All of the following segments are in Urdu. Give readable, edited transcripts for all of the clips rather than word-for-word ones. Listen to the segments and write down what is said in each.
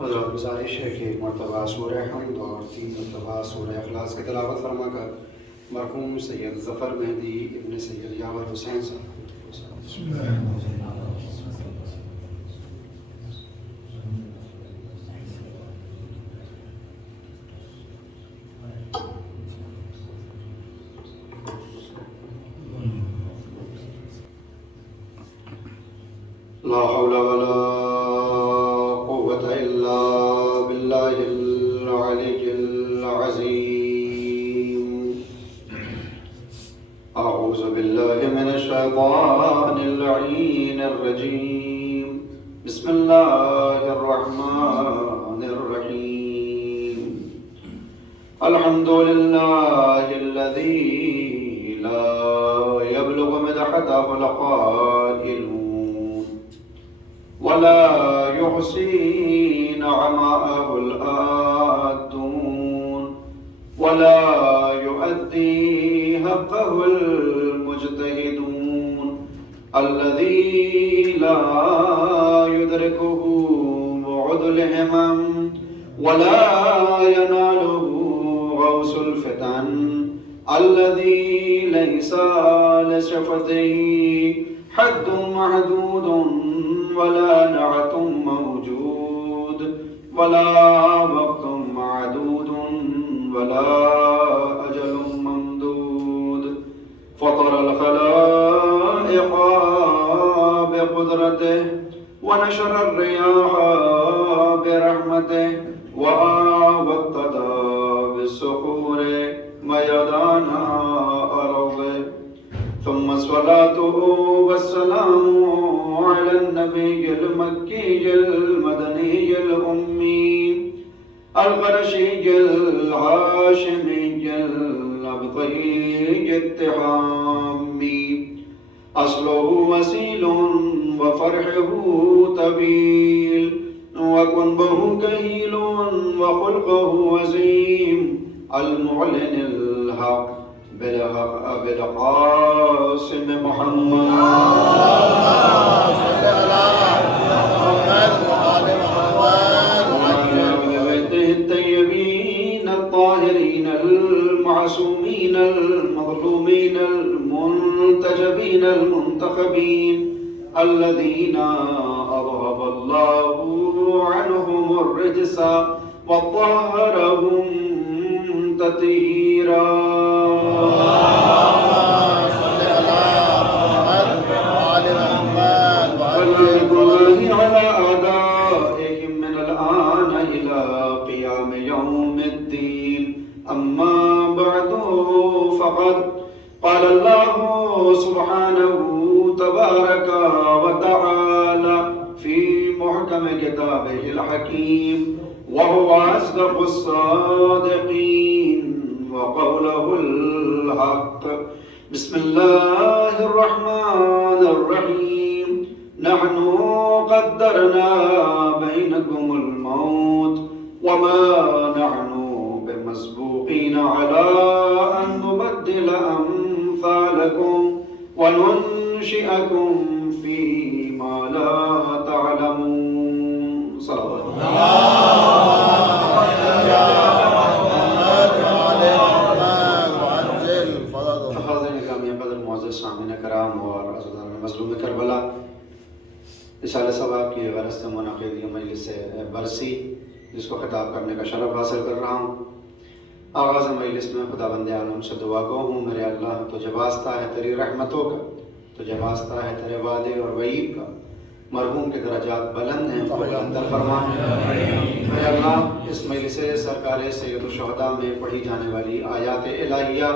حضرات گزارش ہے کہ ایک مرتبہ سورہ حمد اور 3 مرتبہ سورہ اخلاص کی تلاوت فرما کر مرحوم سید ظفر مہدی ابن سید یاور حسین صاحب لا حول ولا قوة إلا بالله العلي العظيم. أعوذ بالله من الشيطان اللعين الرجيم. بسم الله الرحمن الرحيم. الحمد لله الذي لا يبلغ مدحته القائلون ولا يحصي نعماءه الآدون ولا يؤدي حقه المجتهدون الذي لا يدركه بعد الهمم ولا يناله غوث الفتن الذي ليس لشفتيه حد محدود ولا نعت موجود ولا وقت معدود ولا أجل ممدود فطر الخلائق بقدرته ونشر الرياح برحمته وآوى الطدا بالصخور ميدان أرضه ثم الصلاة والسلام على النبي المكي المدني الأمي القرشي الهاشمي الأبطي التحامي أصله وسيل وفرحه طويل وكنبه كهيل وخلقه وزيم المعلن الحق بالقاسم محمد صلى الطيبين الطاهرين المعصومين المظلومين المنتجبين المنتخبين الذين أذهب الله عنهم الرجس وطهرهم تطهيرا. والله على أعدائهم من الآن إلى قيام يوم الدين. أما بعد فقد قال الله سبحانه تبارك وتعالى في محكم كتابه الحكيم وهو أصدق الصادقين وقوله الحق. بسم الله الرحمن الرحيم. نحن قدرنا بينكم الموت وما نحن بمسبوقين على أن نبدل أمثالكم وننشئكم فيما لا تعلمون. صلى الله سامعین کرام اور عزیزان مظلوم کربلا، رسالہ ثواب کی غرض سے منعقد یہ مجلس برسی جس کو خطاب کرنے کا شرف حاصل کر رہا ہوں. آغاز مجلس میں خدا بند عالم سے دعا گو ہوں، میرے اللہ تجھے واسطہ ہے تیری رحمتوں کا، تجھے واسطہ ہے تیرے وعدے اور وعید کا. مرحوم کے درجات بلند ہیں، بلند فرما. میرے اللہ اس مجلس سرکار سید الشہداء میں پڑھی جانے والی آیات الہیہ،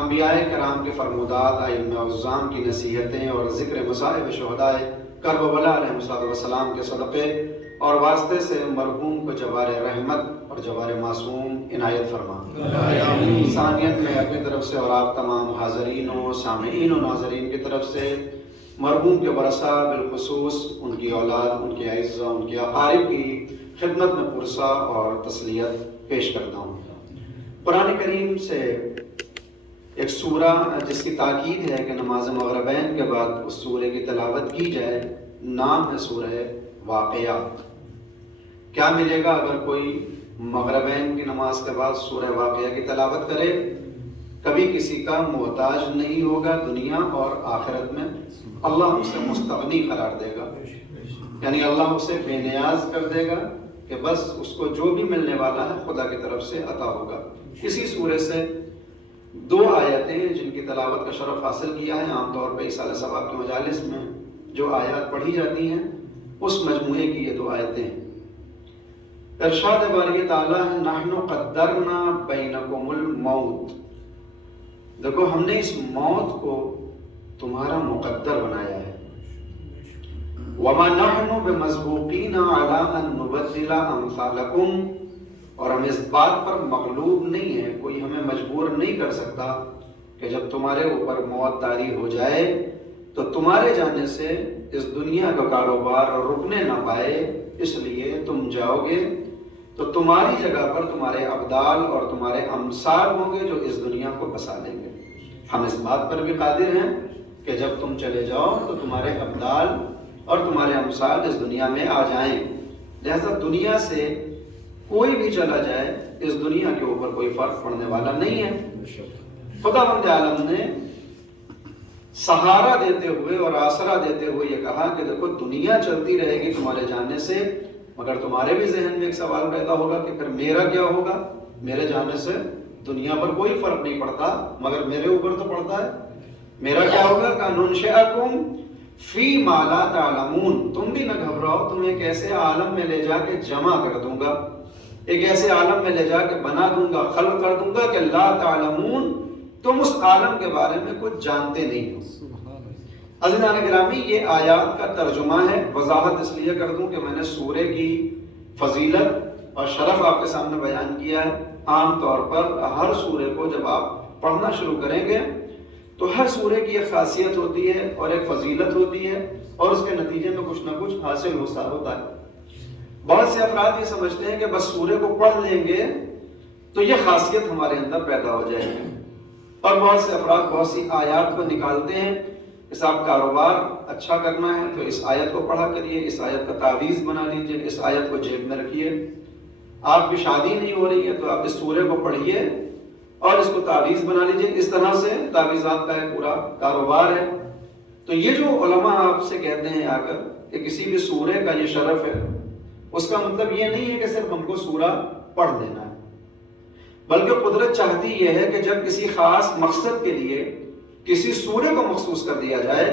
انبیاء کرام کے فرمودات، ائمہ اعظام کی نصیحتیں اور ذکر مصائب شہداء کربلا علیہ السلام کے صدقے اور واسطے سے مرحوم کو جوار رحمت اور جوار معصوم عنایت فرما. انسانیت میں اپنی طرف سے اور آپ تمام حاضرین و سامعین و ناظرین کی طرف سے مرحوم کے ورثہ بالخصوص ان کی اولاد، ان کے اعزہ، ان کے اقارب کی خدمت میں پرسہ اور تسلیت پیش کرتا ہوں. قرآن کریم سے ایک سورہ جس کی تاکید ہے کہ نماز مغربین کے بعد اس سورہ کی تلاوت کی جائے، نام ہے سورہ واقعہ. کیا ملے گا اگر کوئی مغربین کی نماز کے بعد سورہ واقعہ کی تلاوت کرے؟ کبھی کسی کا محتاج نہیں ہوگا دنیا اور آخرت میں، اللہ اسے مستغنی قرار دے گا، یعنی اللہ اسے بے نیاز کر دے گا کہ بس اس کو جو بھی ملنے والا ہے خدا کی طرف سے عطا ہوگا۔ اسی سورے سے 2 آیتیں جن کی تلاوت کا شرف حاصل کیا ہے، عام طور پہ اصالہ ثواب کے مجالس میں جو آیات پڑھی جاتی ہیں اس مجموعے کی یہ 2 آیتیں ہیں۔ ارشاد باری تعالیٰ ہے نحن قدرنا بینکم الموت، دیکھو ہم نے اس موت کو تمہارا مقدر بنایا ہے۔ وما نحن بمسبوقین علی ان نبدل امثالکم، اور ہم اس بات پر مغلوب نہیں ہیں، کوئی ہمیں مجبور نہیں کر سکتا کہ جب تمہارے اوپر موت طاری ہو جائے تو تمہارے جانے سے اس دنیا کا کاروبار رکنے نہ پائے، اس لیے تم جاؤ گے تو تمہاری جگہ پر تمہارے ابدال اور تمہارے امثال ہوں گے جو اس دنیا کو بسا لیں گے۔ ہم اس بات پر بھی قادر ہیں کہ جب تم چلے جاؤ تو تمہارے ابدال اور تمہارے امثال اس دنیا میں آ جائیں، لہذا دنیا سے کوئی بھی چلا جائے اس دنیا کے اوپر کوئی فرق پڑنے والا نہیں ہے۔ خداوند عالم نے سہارا دیتے ہوئے اور آسرا دیتے ہوئے یہ کہا کہ دیکھو دنیا چلتی رہے گی تمہارے جانے سے، مگر تمہارے بھی ذہن میں ایک سوال پیدا ہوگا کہ پھر میرا کیا ہوگا؟ میرے جانے سے دنیا پر کوئی فرق نہیں پڑتا مگر میرے اوپر تو پڑتا ہے، میرا کیا ہوگا؟ کَنُنشِئَکُم فی ما لا تعلمون، تم بھی نہ گھبراؤ، تم ایک ایسے عالم میں لے جا کے جمع کر دوں گا، ایک ایسے عالم میں لے جا کے بنا دوں گا، خلق کر دوں گا کہ لا تعلمون، تم اس عالم کے بارے میں کچھ جانتے نہیں ہو۔ عزیزان گرامی، یہ آیات کا ترجمہ ہے، وضاحت اس لیے کر دوں کہ میں نے سورے کی فضیلت اور شرف آپ کے سامنے بیان کیا ہے۔ عام طور پر ہر سورے کو جب آپ پڑھنا شروع کریں گے تو ہر سورے کی ایک خاصیت ہوتی ہے اور ایک فضیلت ہوتی ہے اور اس کے نتیجے میں کچھ نہ کچھ حاصل ہوتا ہے۔ بہت سے افراد یہ سمجھتے ہیں کہ بس سورے کو پڑھ لیں گے تو یہ خاصیت ہمارے اندر پیدا ہو جائے گی، اور بہت سے افراد بہت سی آیات کو نکالتے ہیں کہ صاحب کاروبار اچھا کرنا ہے تو اس آیت کو پڑھا کریے، اس آیت کا تعویذ بنا لیجیے، اس آیت کو جیب میں رکھیے، آپ کی شادی نہیں ہو رہی ہے تو آپ اس سورے کو پڑھیے اور اس کو تعویذ بنا لیجیے۔ اس طرح سے تعویذات کا ایک پورا کاروبار ہے۔ تو یہ جو علماء آپ سے کہتے ہیں آ کر کہ کسی بھی سورے کا یہ شرف ہے، اس کا مطلب یہ نہیں ہے کہ صرف ہم کو سورہ پڑھ لینا ہے، بلکہ قدرت چاہتی یہ ہے کہ جب کسی خاص مقصد کے لیے کسی سورے کو مخصوص کر دیا جائے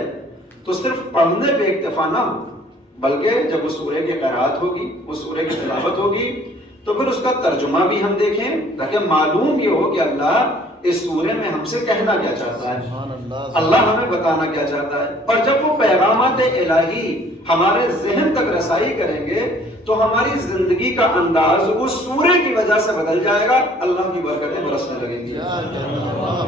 تو صرف پڑھنے پہ اکتفا نہ ہو، بلکہ جب اس سورے کی قرأت ہوگی، اس سورے کی تلاوت ہوگی تو پھر اس کا ترجمہ بھی ہم دیکھیں تاکہ معلوم یہ ہو کہ اللہ اس سورے میں ہم سے کہنا کیا چاہتا ہے، اللہ ہمیں بتانا کیا چاہتا ہے۔ اور جب وہ پیغامات الہی ہمارے ذہن تک رسائی کریں گے تو ہماری زندگی کا انداز اس سورے کی وجہ سے بدل جائے گا، اللہ کی برکتیں برسنے لگیں گی۔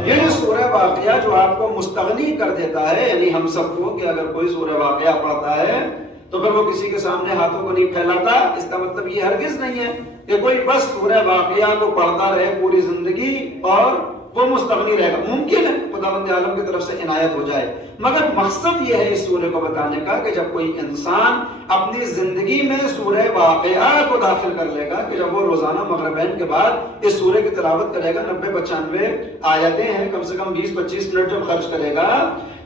یہ سورہ واقعہ جو آپ کو مستغنی کر دیتا ہے، یعنی ہم سب کو کہ اگر کوئی سورہ واقعہ پڑھتا ہے تو پھر وہ کسی کے سامنے ہاتھوں کو نہیں پھیلاتا، اس کا مطلب یہ ہرگز نہیں ہے کہ کوئی بس سورہ واقعہ کو پڑھتا رہے پوری زندگی اور وہ مستغنی رہے گا۔ ممکن ہے خداوند عالم کی طرف سے عنایت ہو جائے، مگر مقصد یہ ہے اس سورے کو بتانے کا کہ جب کوئی انسان اپنی زندگی میں سورہ واقعہ کو داخل کر لے گا، کہ جب وہ روزانہ مغربین کے بعد اس سورے کی تلاوت کرے گا، 90-95 آیتیں ہیں، کم سے کم 20-25 منٹ جب خرچ کرے گا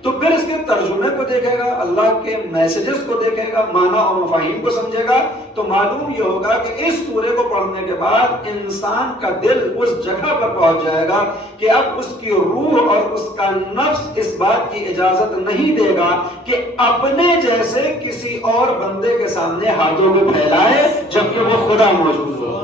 تو پھر اس کے ترجمے کو دیکھے گا، اللہ کے میسیجز کو دیکھے گا، معنی اور مفاہیم کو سمجھے گا، تو معلوم یہ ہوگا کہ اس سورے کو پڑھنے کے بعد انسان کا دل اس جگہ پر پہنچ جائے گا کہ اب اس کی روح اور اس کا نفس اس بات کی اجازت نہیں دے گا کہ اپنے جیسے کسی اور بندے کے سامنے ہاتھوں کو پھیلائے جبکہ وہ خدا موجود ہو۔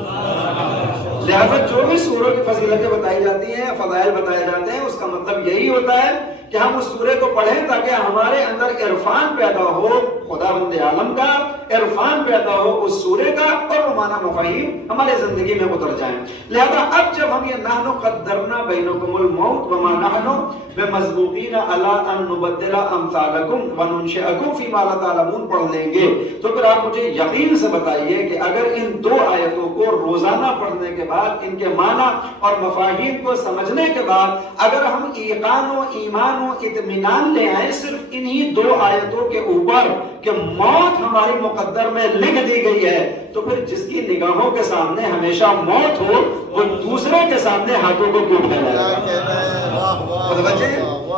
لہذا جو بھی سوروں کی فضیلتیں بتائی جاتی ہیں، فضائل بتائے جاتے ہیں، اس کا مطلب یہی ہوتا ہے کہ ہم اس سورے کو پڑھیں تاکہ ہمارے اندر عرفان پیدا ہو خداوند عالم کا، عرفان پیدا ہو اس سورے کا، اور وہ معنی مفاہیم ہمارے زندگی میں اتر جائیں۔ لہذا اب جب ہم یہ نحن قدرنا بینکم الموت وما نحن بمسبوقین علی ان نبدل امثالکم وننشئکم فی ما لا تعلمون پڑھ لیں گے تو پھر آپ مجھے یقین سے بتائیے کہ اگر ان 2 آیتوں کو روزانہ پڑھنے کے بعد، ان کے معنی اور مفاہیم کو سمجھنے کے بعد اگر ہم ایقان و ایمان و اطمینان لے آئیں صرف انہی 2 آیتوں کے اوپر کہ موت ہماری مقدر میں لکھ دی گئی ہے، تو پھر جس کی نگاہوں کے سامنے ہمیشہ موت ہو وہ دوسرے کے سامنے ہاتھوں کو کیوں پھیلائے؟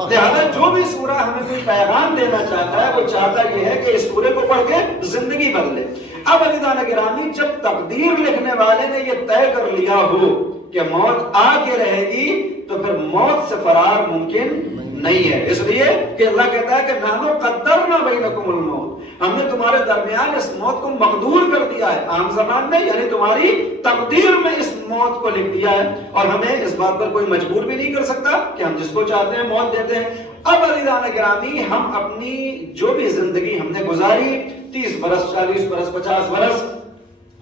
لہذا جو بھی سورہ ہمیں کوئی پیغام دینا چاہتا ہے وہ چاہتا یہ ہے کہ اس سورے کو پڑھ کے زندگی بدلے۔ اب عزیزان گرامی، جب تقدیر لکھنے والے نے یہ طے کر لیا ہو کہ موت آ کے رہے گی تو پھر موت سے فرار ممکن نہیں ہے، اس لیے کہ اللہ کہتا ہے کہ نحن قدرنا بینکم الموت، ہم نے تمہارے درمیان اس موت کو مقدور کر دیا ہے، عام زبان میں یعنی تمہاری تقدیر میں اس موت کو لکھ دیا ہے، اور ہمیں اس بات پر کوئی مجبور بھی نہیں کر سکتا کہ ہم جس کو چاہتے ہیں موت دیتے ہیں۔ اب عزیزان گرامی، ہم اپنی جو بھی زندگی ہم نے گزاری، 30 برس، 40 برس، 50 برس،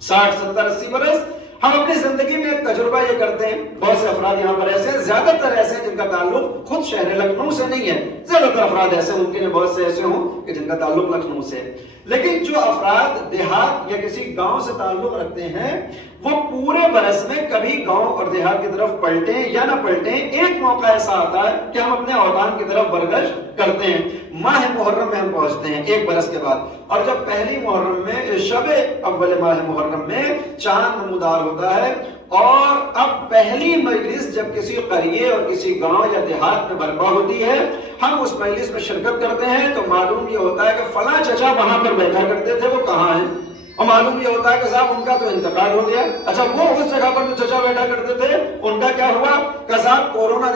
60 70 80 برس، ہم اپنی زندگی میں ایک تجربہ یہ کرتے ہیں، بہت سے افراد یہاں پر ایسے ہیں، زیادہ تر ایسے ہیں جن کا تعلق خود شہر لکھنؤ سے نہیں ہے، زیادہ تر افراد ایسے ممکن ہے بہت سے ایسے ہوں کہ جن کا تعلق لکھنؤ سے ہے، لیکن جو افراد دیہات یا کسی گاؤں سے تعلق رکھتے ہیں وہ پورے برس میں کبھی گاؤں اور دیہات کی طرف پلٹیں یا نہ پلٹیں، ایک موقع ایسا آتا ہے کہ ہم اپنے اوطان کی طرف برگشت کرتے ہیں۔ ماہ محرم میں ہم پہنچتے ہیں ایک برس کے بعد، اور جب پہلی محرم میں شب اول ماہ محرم میں چاند نمودار ہوتا ہے، اور اب پہلی مجلس جب کسی قریے اور کسی گاؤں یا دیہات میں برپا ہوتی ہے، ہم اس مجلس میں شرکت کرتے ہیں تو معلوم یہ ہوتا ہے کہ فلاں چچا وہاں پر بیٹھا کرتے تھے، وہ کہاں ہیں؟ اور معلوم یہ ہوتا ہے کہ صاحب ان کا تو انتقال ہو گیا، اچھا وہ اس جگہ پر جو چچا بیٹھا کرتے تھے ان کا کیا ہوا؟ کہ صاحب کورونا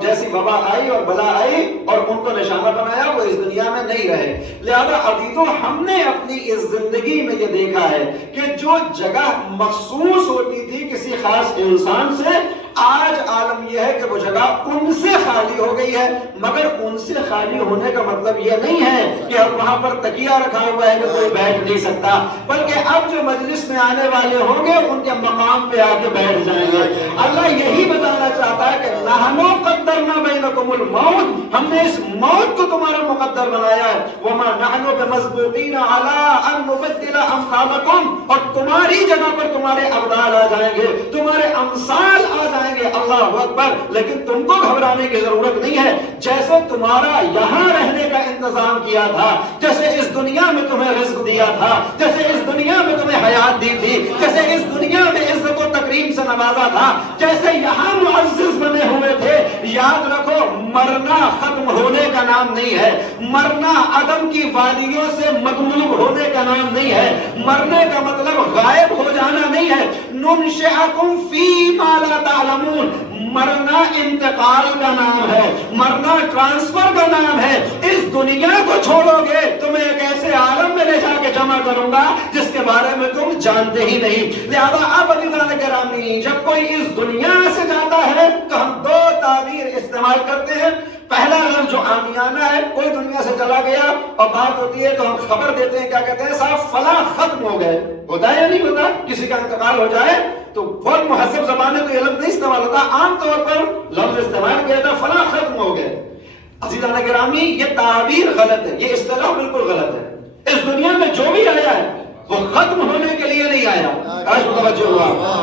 جیسی وبا آئی اور بلا آئی اور ان کو نشانہ بنایا، وہ اس دنیا میں نہیں رہے۔ لہذا ابھی تو ہم نے اپنی اس زندگی میں یہ دیکھا ہے کہ جو جگہ مخصوص ہوتی تھی کسی خاص انسان سے، آج عالم یہ ہے کہ وہ جگہ ان سے خالی ہو گئی ہے، مگر ان سے خالی ہونے کا مطلب یہ نہیں ہے کہ اب وہاں پر تکیہ رکھا ہوا ہے کہ کوئی بیٹھ نہیں سکتا، بلکہ اب جو مجلس میں آنے والے ہوں گے ان کے مقام پہ آ کے بیٹھ جائیں گے۔ اللہ یہی بتانا چاہتا ہے کہ نحن قدرنا بینکم الموت، ہم نے اس موت کو تمہارا مقدر بنایا ہے، وما نحن بمسبوقین علی ان نبدل امثالکم، اور تمہاری جگہ پر تمہارے ابدال آ جائیں گے، تمہارے امثال آ جائیں گے، اللہ اکبر۔ لیکن تم کو گھبرانے کی ضرورت نہیں ہے، جیسے تمہارا یہاں رہنے کا انتظام کیا تھا، جیسے اس دنیا میں تمہیں رزق دیا تھا، جیسے اس دنیا میں تمہیں حیات دی تھی، جیسے اس دنیا میں عزت و تکریم سے نوازا تھا، جیسے یہاں معزز بنے ہوئے تھے، یاد رکھو مرنا ختم ہونے کا نام نہیں ہے، مرنا عدم کی وادیوں سے مغلوب ہونے کا نام نہیں ہے، مرنے کا مطلب غائب ہو جانا نہیں ہے، ننشئکم فی ما لا تعلمون، مرنا انتقال کا نام ہے، مرنا ٹرانسفر کا نام ہے۔ اس دنیا کو چھوڑو گے تمہیں ایک ایسے عالم میں لے جا کے جمع کروں گا جس کے بارے میں تم جانتے ہی نہیں۔ لہذا اب عزیزان گرامی، جب کوئی اس دنیا سے جاتا ہے تو ہم دو تعبیر استعمال کرتے ہیں۔ پہلا لفظ جو عامیانہ ہے، کوئی دنیا سے چلا گیا اور بات ہوتی ہے تو ہم خبر دیتے ہیں، کیا کہتے ہیں؟ صاحب فلاں ختم ہو گئے، ہوتا ہے یا نہیں ہوتا؟ کسی کا انتقال ہو جائے تو بہت مہذب زبان ہے تو یہ لفظ نہیں استعمال ہوتا، عام طور پر لفظ استعمال کیا تھا فلاں ختم ہو گئے۔ عزیزان گرامی، یہ تعبیر غلط ہے، یہ اصطلاح بالکل غلط ہے۔ اس دنیا میں جو بھی آیا ہے وہ ختم ہونے کے لیے نہیں آیا، آج متوجہ ہوا؟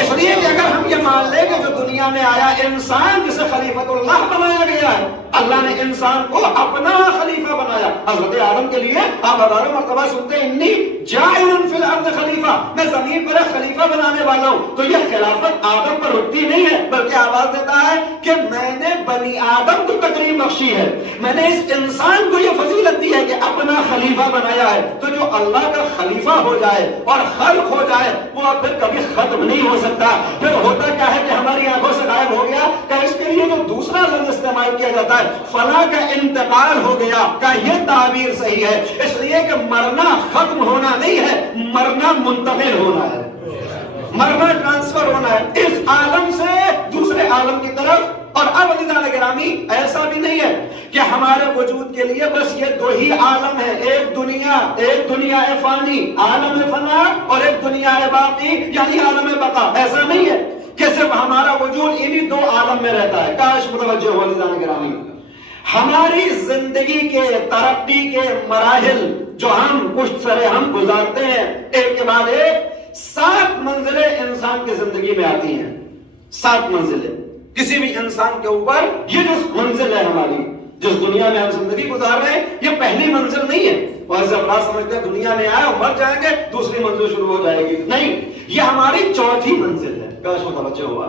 اس لیے کہ اگر ہم یہ مان لیں کہ جو دنیا میں آیا انسان جسے خلیفۃ اللہ بنایا گیا ہے، اللہ نے انسان کو اپنا خلیفہ بنایا۔ حضرت آدم کے لیے آپ ہزاروں مرتبہ سنتے ہیں انی جاعل فی الارض خلیفہ، میں زمین پر ایک خلیفہ بنانے والا ہوں، تو یہ خلافت آدم پر رکتی نہیں ہے، بلکہ آواز دیتا ہے کہ میں نے بنی آدم کو تکریم بخشی ہے، میں نے اس انسان کو یہ فضیلت دی ہے کہ اپنا خلیفہ بنایا ہے۔ تو جو اللہ کا خلیفہ ہو جائے اور خلق ہو جائے وہ اب پھر کبھی ختم نہیں ہو سکتا۔ پھر ہوتا کیا ہے کہ ہماری آنکھوں سے غائب ہو گیا، کہ اس کے لیے جو دوسرا لفظ استعمال کیا جاتا ہے فلاں کا انتقال ہو گیا، کا یہ تعبیر صحیح ہے، اس لیے کہ مرنا ختم ہونا نہیں ہے، مرنا منتقل ہونا ہے، مرنا ٹرانسفر ہونا ہے اس عالم سے دوسرے عالم کی طرف۔ اور اب عزیزان گرامی، ایسا بھی نہیں ہے کہ ہمارے وجود کے لیے بس یہ دو ہی عالم ہے، ایک دنیا فانی عالم فنا اور ایک دنیا باقی یعنی عالم بقا، ایسا نہیں ہے کہ صرف ہمارا وجود انہی دو عالم میں رہتا ہے۔ کاش متوجہ ہو عزیزان گرامی، ہماری زندگی کے ترقی کے مراحل جو ہم پشت سرے ہم گزارتے ہیں، ایک کے بعد ایک 7 منزلیں انسان کی زندگی میں آتی ہیں، 7 منزلیں کسی بھی انسان کے اوپر۔ یہ جو منزل ہے ہماری، جس دنیا میں ہم زندگی گزار رہے ہیں، یہ پہلی منزل نہیں ہے، بہت سے افراد سمجھتے ہیں دنیا میں آئے اور مر جائیں گے دوسری منزل شروع ہو جائے گی. نہیں، یہ ہماری چوتھی منزل ہے. کاش متوجہ ہوا.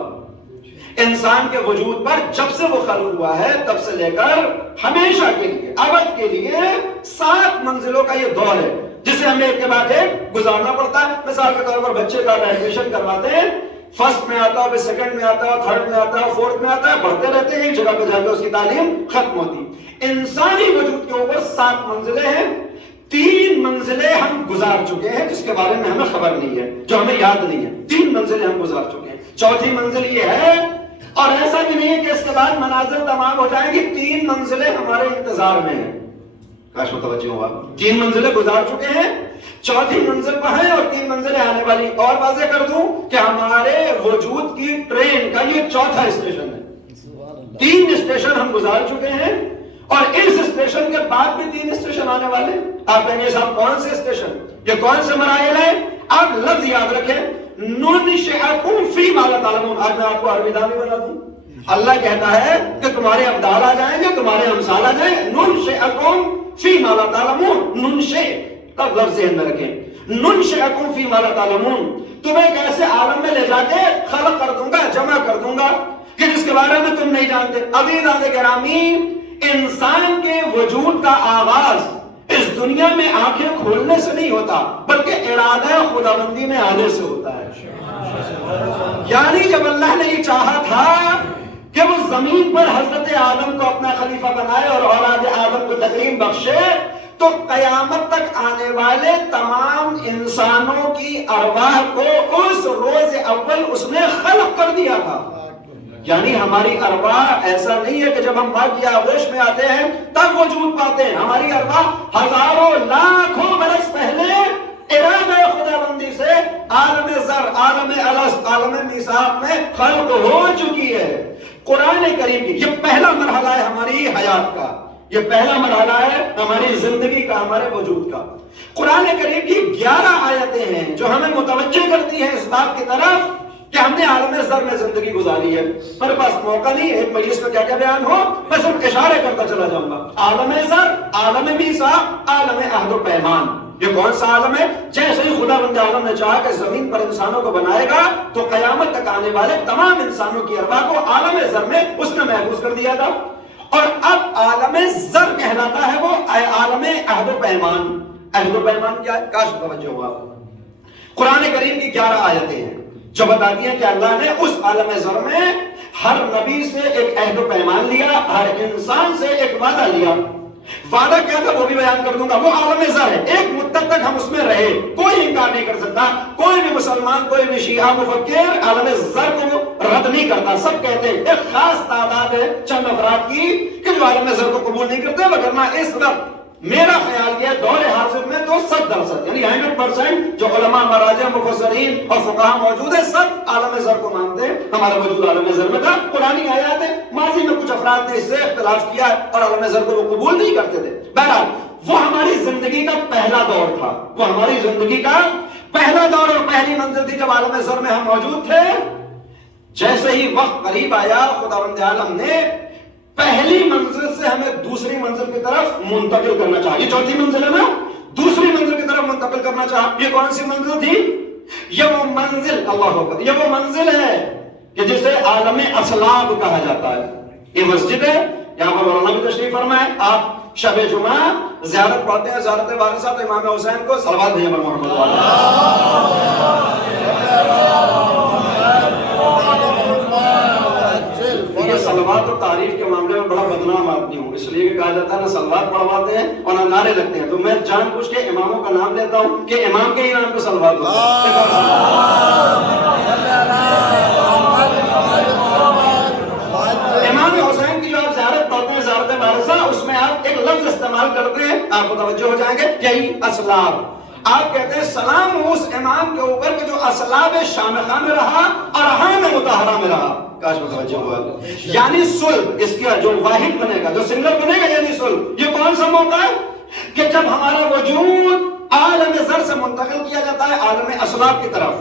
انسان کے وجود پر جب سے وہ خلق ہوا ہے تب سے لے کر ہمیشہ کے لیے، ابد کے لیے 7 منزلوں کا یہ دور ہے جسے ہمیں ایک کے بعد ایک گزارنا پڑتا ہے. مثال کے طور پر بچے کا ایڈمیشن کرواتے ہیں، فرسٹ میں آتا ہے، پھر سیکنڈ میں آتا ہے، تھرڈ میں آتا ہے، فورتھ میں آتا ہے، بڑھتے رہتے ہیں، ایک جگہ پہ جا کے اس کی تعلیم ختم ہوتی. انسانی وجود کے اوپر 7 منزلیں ہیں. 3 منزلیں ہم گزار چکے ہیں جس کے بارے میں ہمیں خبر نہیں ہے، جو ہمیں یاد نہیں ہے. 3 منزلیں ہم گزار چکے ہیں. چوتھی منزل یہ ہے، اور ایسا بھی نہیں ہے کہ اس کے بعد منازل تمام ہو جائیں گی. 3 منزلیں ہمارے انتظار میں ہیں. کاش متوجہ ہوا. 3 منزلیں گزار چکے ہیں، چوتھی منزل پر ہیں اور 3 منزلیں آنے والی. اور واضح کر دوں کہ ہمارے وجود کی ٹرین کا یہ چوتھا اسٹیشن ہے. 3 اسٹیشن ہم گزار چکے ہیں اور اس اسٹیشن کے بعد بھی 3 اسٹیشن آنے والے ہیں. آپ کہیں گے صاحب کون سے اسٹیشن، یہ کون سے مراحل ہیں؟ آپ لفظ یاد رکھیں، ننشئکم فی ما لا تعلمون. آج میں آپ کو عربی دانی بنا دوں. اللہ کہتا ہے کہ تمہارے ابدال آ جائیں گے، تمہارے امثال آ جائیں. ننشئکم فی ما لا تعلمون. ننشئ تب لفظ ذہن میں رکھیں، ننشئکم فی ما لا تعلمون. تمہیں ایک ایسے عالم میں لے جا کے خلق کر دوں گا، جمع کر دوں گا کہ جس کے بارے میں تم نہیں جانتے. عزیزان گرامی، انسان کے وجود کا آغاز اس دنیا میں آنکھیں کھولنے سے نہیں ہوتا بلکہ ارادہ خداوندی میں آنے سے ہوتا ہے. یعنی جب اللہ نے یہ چاہا تھا کہ وہ زمین پر حضرت آدم کو اپنا خلیفہ بنائے اور اولاد آدم کو تکریم بخشے، تو قیامت تک آنے والے تمام انسانوں کی ارواح کو اس روز اول اس نے خلق کر دیا تھا. یعنی ہماری ارواح ایسا نہیں ہے کہ جب ہم مر یا آغوش میں آتے ہیں تب وجود پاتے ہیں. ہماری ارواح ہزاروں لاکھوں برس پہلے ارادہ خداوندی سے عالم ذر، عالم الست، عالم میثاق میں خلق ہو چکی ہے. قرآن کریم کی یہ پہلا مرحلہ ہے ہماری حیات کا، یہ پہلا مرحلہ ہے ہماری زندگی کا، ہمارے وجود کا. قرآن کریم کی 11 آیتیں ہیں جو ہمیں متوجہ کرتی ہیں اس بات کی طرف کہ ہم نے عالم ذر میں زندگی گزاری ہے. میرے پاس موقع نہیں ہے ایک مجلس میں کیا کیا بیان ہو، میں صرف اشارے کرتا چلا جاؤں گا. عالم ذر، عالم میثاق، عالم عہد و پیمان. یہ کون سا عالم ہے؟ جیسے ہی خداوند عالم نے چاہا کہ زمین پر انسانوں کو بنائے گا تو قیامت تک آنے والے تمام انسانوں کی ارواح کو عالم ذر میں اس نے محفوظ کر دیا تھا. اور اب عالم ذر کہلاتا ہے وہ عالم عہد و پیمان. عہد و پیمان کیا ہے؟ کاش توجہ ہوا. قرآن کریم کی 11 آیتیں ہیں جو بتاتی ہیں کہ اللہ نے اس عالم ذر میں ہر نبی سے ایک عہد و پیمان لیا، ہر انسان سے ایک وعدہ لیا. وعدہ کیا تھا وہ بھی بیان کر دوں گا. وہ عالم ذر ہے، ایک مدت تک ہم اس میں رہے، کوئی انکار نہیں کر سکتا. کوئی بھی مسلمان، کوئی بھی شیعہ مفکر عالم ذر کو رد نہیں کرتا. سب کہتے ہیں ایک خاص تعداد ہے چند افراد کی کہ جو عالم ذر کو قبول نہیں کرتے، وگرنہ اس وقت میرا خیال یہ دور حاضر میں تو 100% یعنی 100% جو علماء، مراجع، مفسرین اور فقہاء موجود ہیں سب عالم ذر کو مانتے ہیں. ہمارا وجود عالم ذر میں تھا. قرآنی آیات ہے، ماضی میں کچھ افراد نے اس سے اختلاف کیا اور عالم ذر کو وہ قبول نہیں کرتے تھے. بہرحال وہ ہماری زندگی کا پہلا دور تھا، وہ ہماری زندگی کا پہلا دور اور پہلی منزل تھی جب عالم ذر میں ہم موجود تھے. جیسے ہی وقت قریب آیا خداوند عالم نے پہلی منزل سے ہمیں دوسری منزل کی طرف منتقل کرنا چاہا. یہ چوتھی منزل ہے نا، دوسری منزل کی طرف منتقل کرنا چاہا. یہ کون سی منزل تھی؟ یہ وہ منزل، اللہ اکبر، یہ وہ منزل ہے کہ جسے عالم اسلاب کہا جاتا ہے. یہ مسجد ہے، یہاں پر مولانا بھی تشریف فرمائے. آپ شب جمعہ زیارت پڑھتے ہیں، زیارت وارثات امام حسین کو. صلوات بھیجیں محمد یہ صلوات اور تعریف کے معاملے میں بڑا بدنام آدمی ہوں، اس لیے کہ کہا جاتا ہے نہ صلوات پڑھواتے ہیں اور نہ نعرے لگتے ہیں. تو میں جان بوجھ کے اماموں کا نام لیتا ہوں کہ امام کے ہی نام پہ صلوات ہوتا ہے. امام حسین کی جو آپ زیارت پڑھتے ہیں، زیارت بارثہ، اس میں آپ ایک لفظ استعمال کرتے ہیں، آپ متوجہ ہو جائیں گے، یہی اسلاب. آپ کہتے ہیں سلام اس امام کے اوپر کہ جو اسلاب شامخہ میں رہا اور احام مطہرہ میں رہا. کاش متوجہ ہوا. یعنی صلب، اس کا جو واحد بنے گا، جو سنگل بنے گا، یعنی صلب. یہ کون سا موقع ہے کہ جب ہمارا وجود عالم زر سے منتقل کیا جاتا ہے عالم اسلاف کی طرف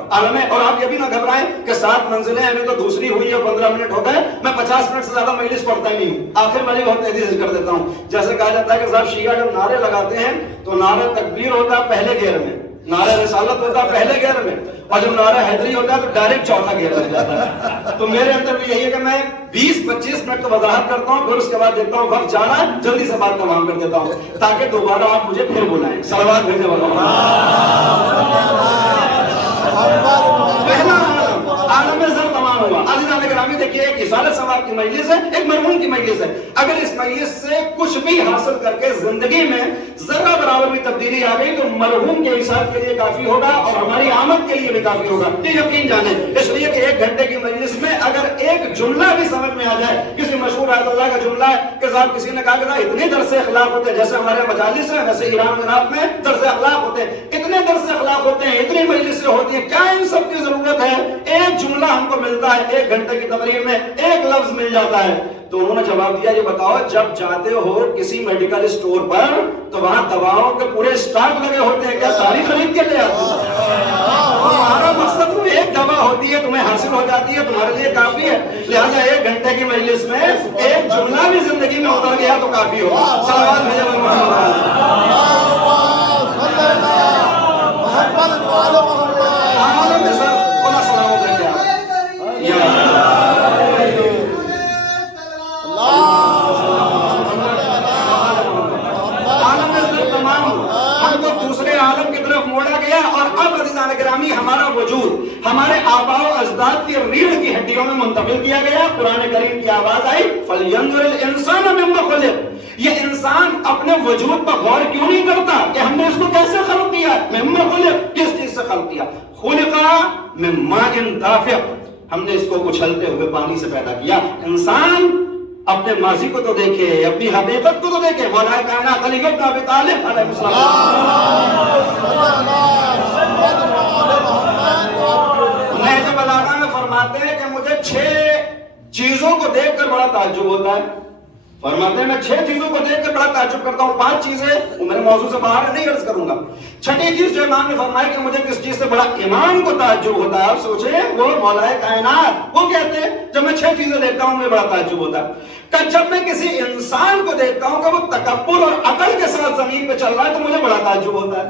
اور آپ یہ بھی نہ گھبرائیں کہ 7 منزلیں ابھی تو دوسری ہوئی ہے 15 منٹ ہو گئے، میں 50 منٹ سے زیادہ مجلس پڑھتا ہی نہیں ہوں، آخر والی بہت تیزی سے کر دیتا ہوں۔ جیسے کہا جاتا ہے کہ صاحب شیعہ جب نعرے لگاتے ہیں تو نعرہ تکبیر ہوتا ہے پہلے گیئر میں، نعرہ رسالت ہوتا ہے پہلے گیئر میں، اور جب نعرہ حیدری ہوتا ہے تو ڈائریکٹ چوتھا گیئر لگ جاتا ہے۔ تو میرے اندر بھی یہی ہے کہ میں 20-25 منٹ تو وضاحت کرتا ہوں، پھر اس کے بعد دیکھتا ہوں وقت جانا ہے، جلدی سے بات تمام کر دیتا ہوں تاکہ دوبارہ آپ مجھے پھر بلائیں۔ صلوات بھیجنے والا پہلا عالم زر تمام ہوا۔ عزیزان گرامی دیکھیے، ایک رسالت ثواب کی مجلس ہے، ایک مرحوم کی مجلس ہے۔ اگر اس مجلس سے کچھ بھی حاصل کر کے زندگی میں ذرہ برابر بھی تبدیلی آ گئی تو مرحوم کے حساب کے لیے کافی ہوگا اور ہماری آمد کے لیے بھی کافی ہوگا، یہ یقین جانیں۔ اس لیے کہ 1 گھنٹے کی مجلس میں اگر ایک جملہ بھی سمجھ میں آ جائے، کسی مشہور آیت اللہ کا جملہ ہے کہ صاحب کسی نے کہا کہ اتنے درس اخلاق ہوتے ہیں، جیسے ہمارے مجالس ہیں ویسے ایران عراق میں درس اخلاق ہوتے ہیں، اتنے درس اخلاق ہوتے ہیں، اتنی مجلسیں ہوتی ہیں، کیا ان سب کی ضرورت ہے؟ ایک جملہ ہم کو ملتا ہے 1 گھنٹے کی تقریر میں، ایک لفظ مل جاتا ہے۔ تو انہوں نے جواب دیا، یہ بتاؤ جب جاتے ہو کسی میڈیکل اسٹور پر تو وہاں دواؤں کے پورے اسٹاک لگے ہوتے ہیں، کیا ساری خرید کے لے آتے ہو؟ ہمارا مقصد وہ ایک دوا ہوتی ہے، تمہیں حاصل ہو جاتی ہے، تمہارے لیے کافی ہے۔ لہٰذا 1 گھنٹے کی مجلس میں ایک جملہ بھی زندگی میں اتر گیا تو کافی ہوگا۔ صلوات بھیجے عالم کی طرف موڑا گیا۔ اور اب عزیزان گرامی ہمارا وجود ہمارے آباء و اجداد کی ریڑھ کی ہڈیوں میں منتقل کیا گیا۔ قرآن کریم کی آواز آئی فَلْيَنْظُرِ الْإِنسَانُ مِمَّا خُلِقَ، یہ انسان اپنے وجود پر غور کیوں نہیں کرتا کہ ہم نے اس کو کیسے خلق کیا؟ مِمَّا خُلِقَ، کس چیز سے خلق کیا؟ خُلِقَ مِن مَاءٍ دَافِقٍ، ہم نے اس کو اچھلتے ہوئے پانی سے پیدا کیا۔ انسان اپنے ماضی کو تو دیکھے، اپنی حقیقت کو تو دیکھے۔ مولا کائنات علی بن ابی طالب علیہ السلام نہج بلاغہ میں فرماتے ہیں کہ مجھے 6 چیزوں کو دیکھ کر بڑا تعجب ہوتا ہے۔ فرماتے ہیں میں 6 چیزوں کو دیکھ کر بڑا تعجب کرتا ہوں۔ 5 چیزیں وہ میرے موضوع سے باہر نہیں عرض کروں گا۔ 6ٹھی چیز جو امام نے فرمایا کہ مجھے کس چیز سے بڑا امام کو تعجب ہوتا ہے، آپ سوچیں وہ مولا کائنات وہ کہتے ہیں جب میں 6 چیزیں دیکھتا ہوں مجھے بڑا تعجب ہوتا ہے کہ جب میں کسی انسان کو دیکھتا ہوں کہ وہ تکبر اور عقل کے ساتھ زمین پہ چل رہا ہے تو مجھے بڑا تعجب ہوتا ہے۔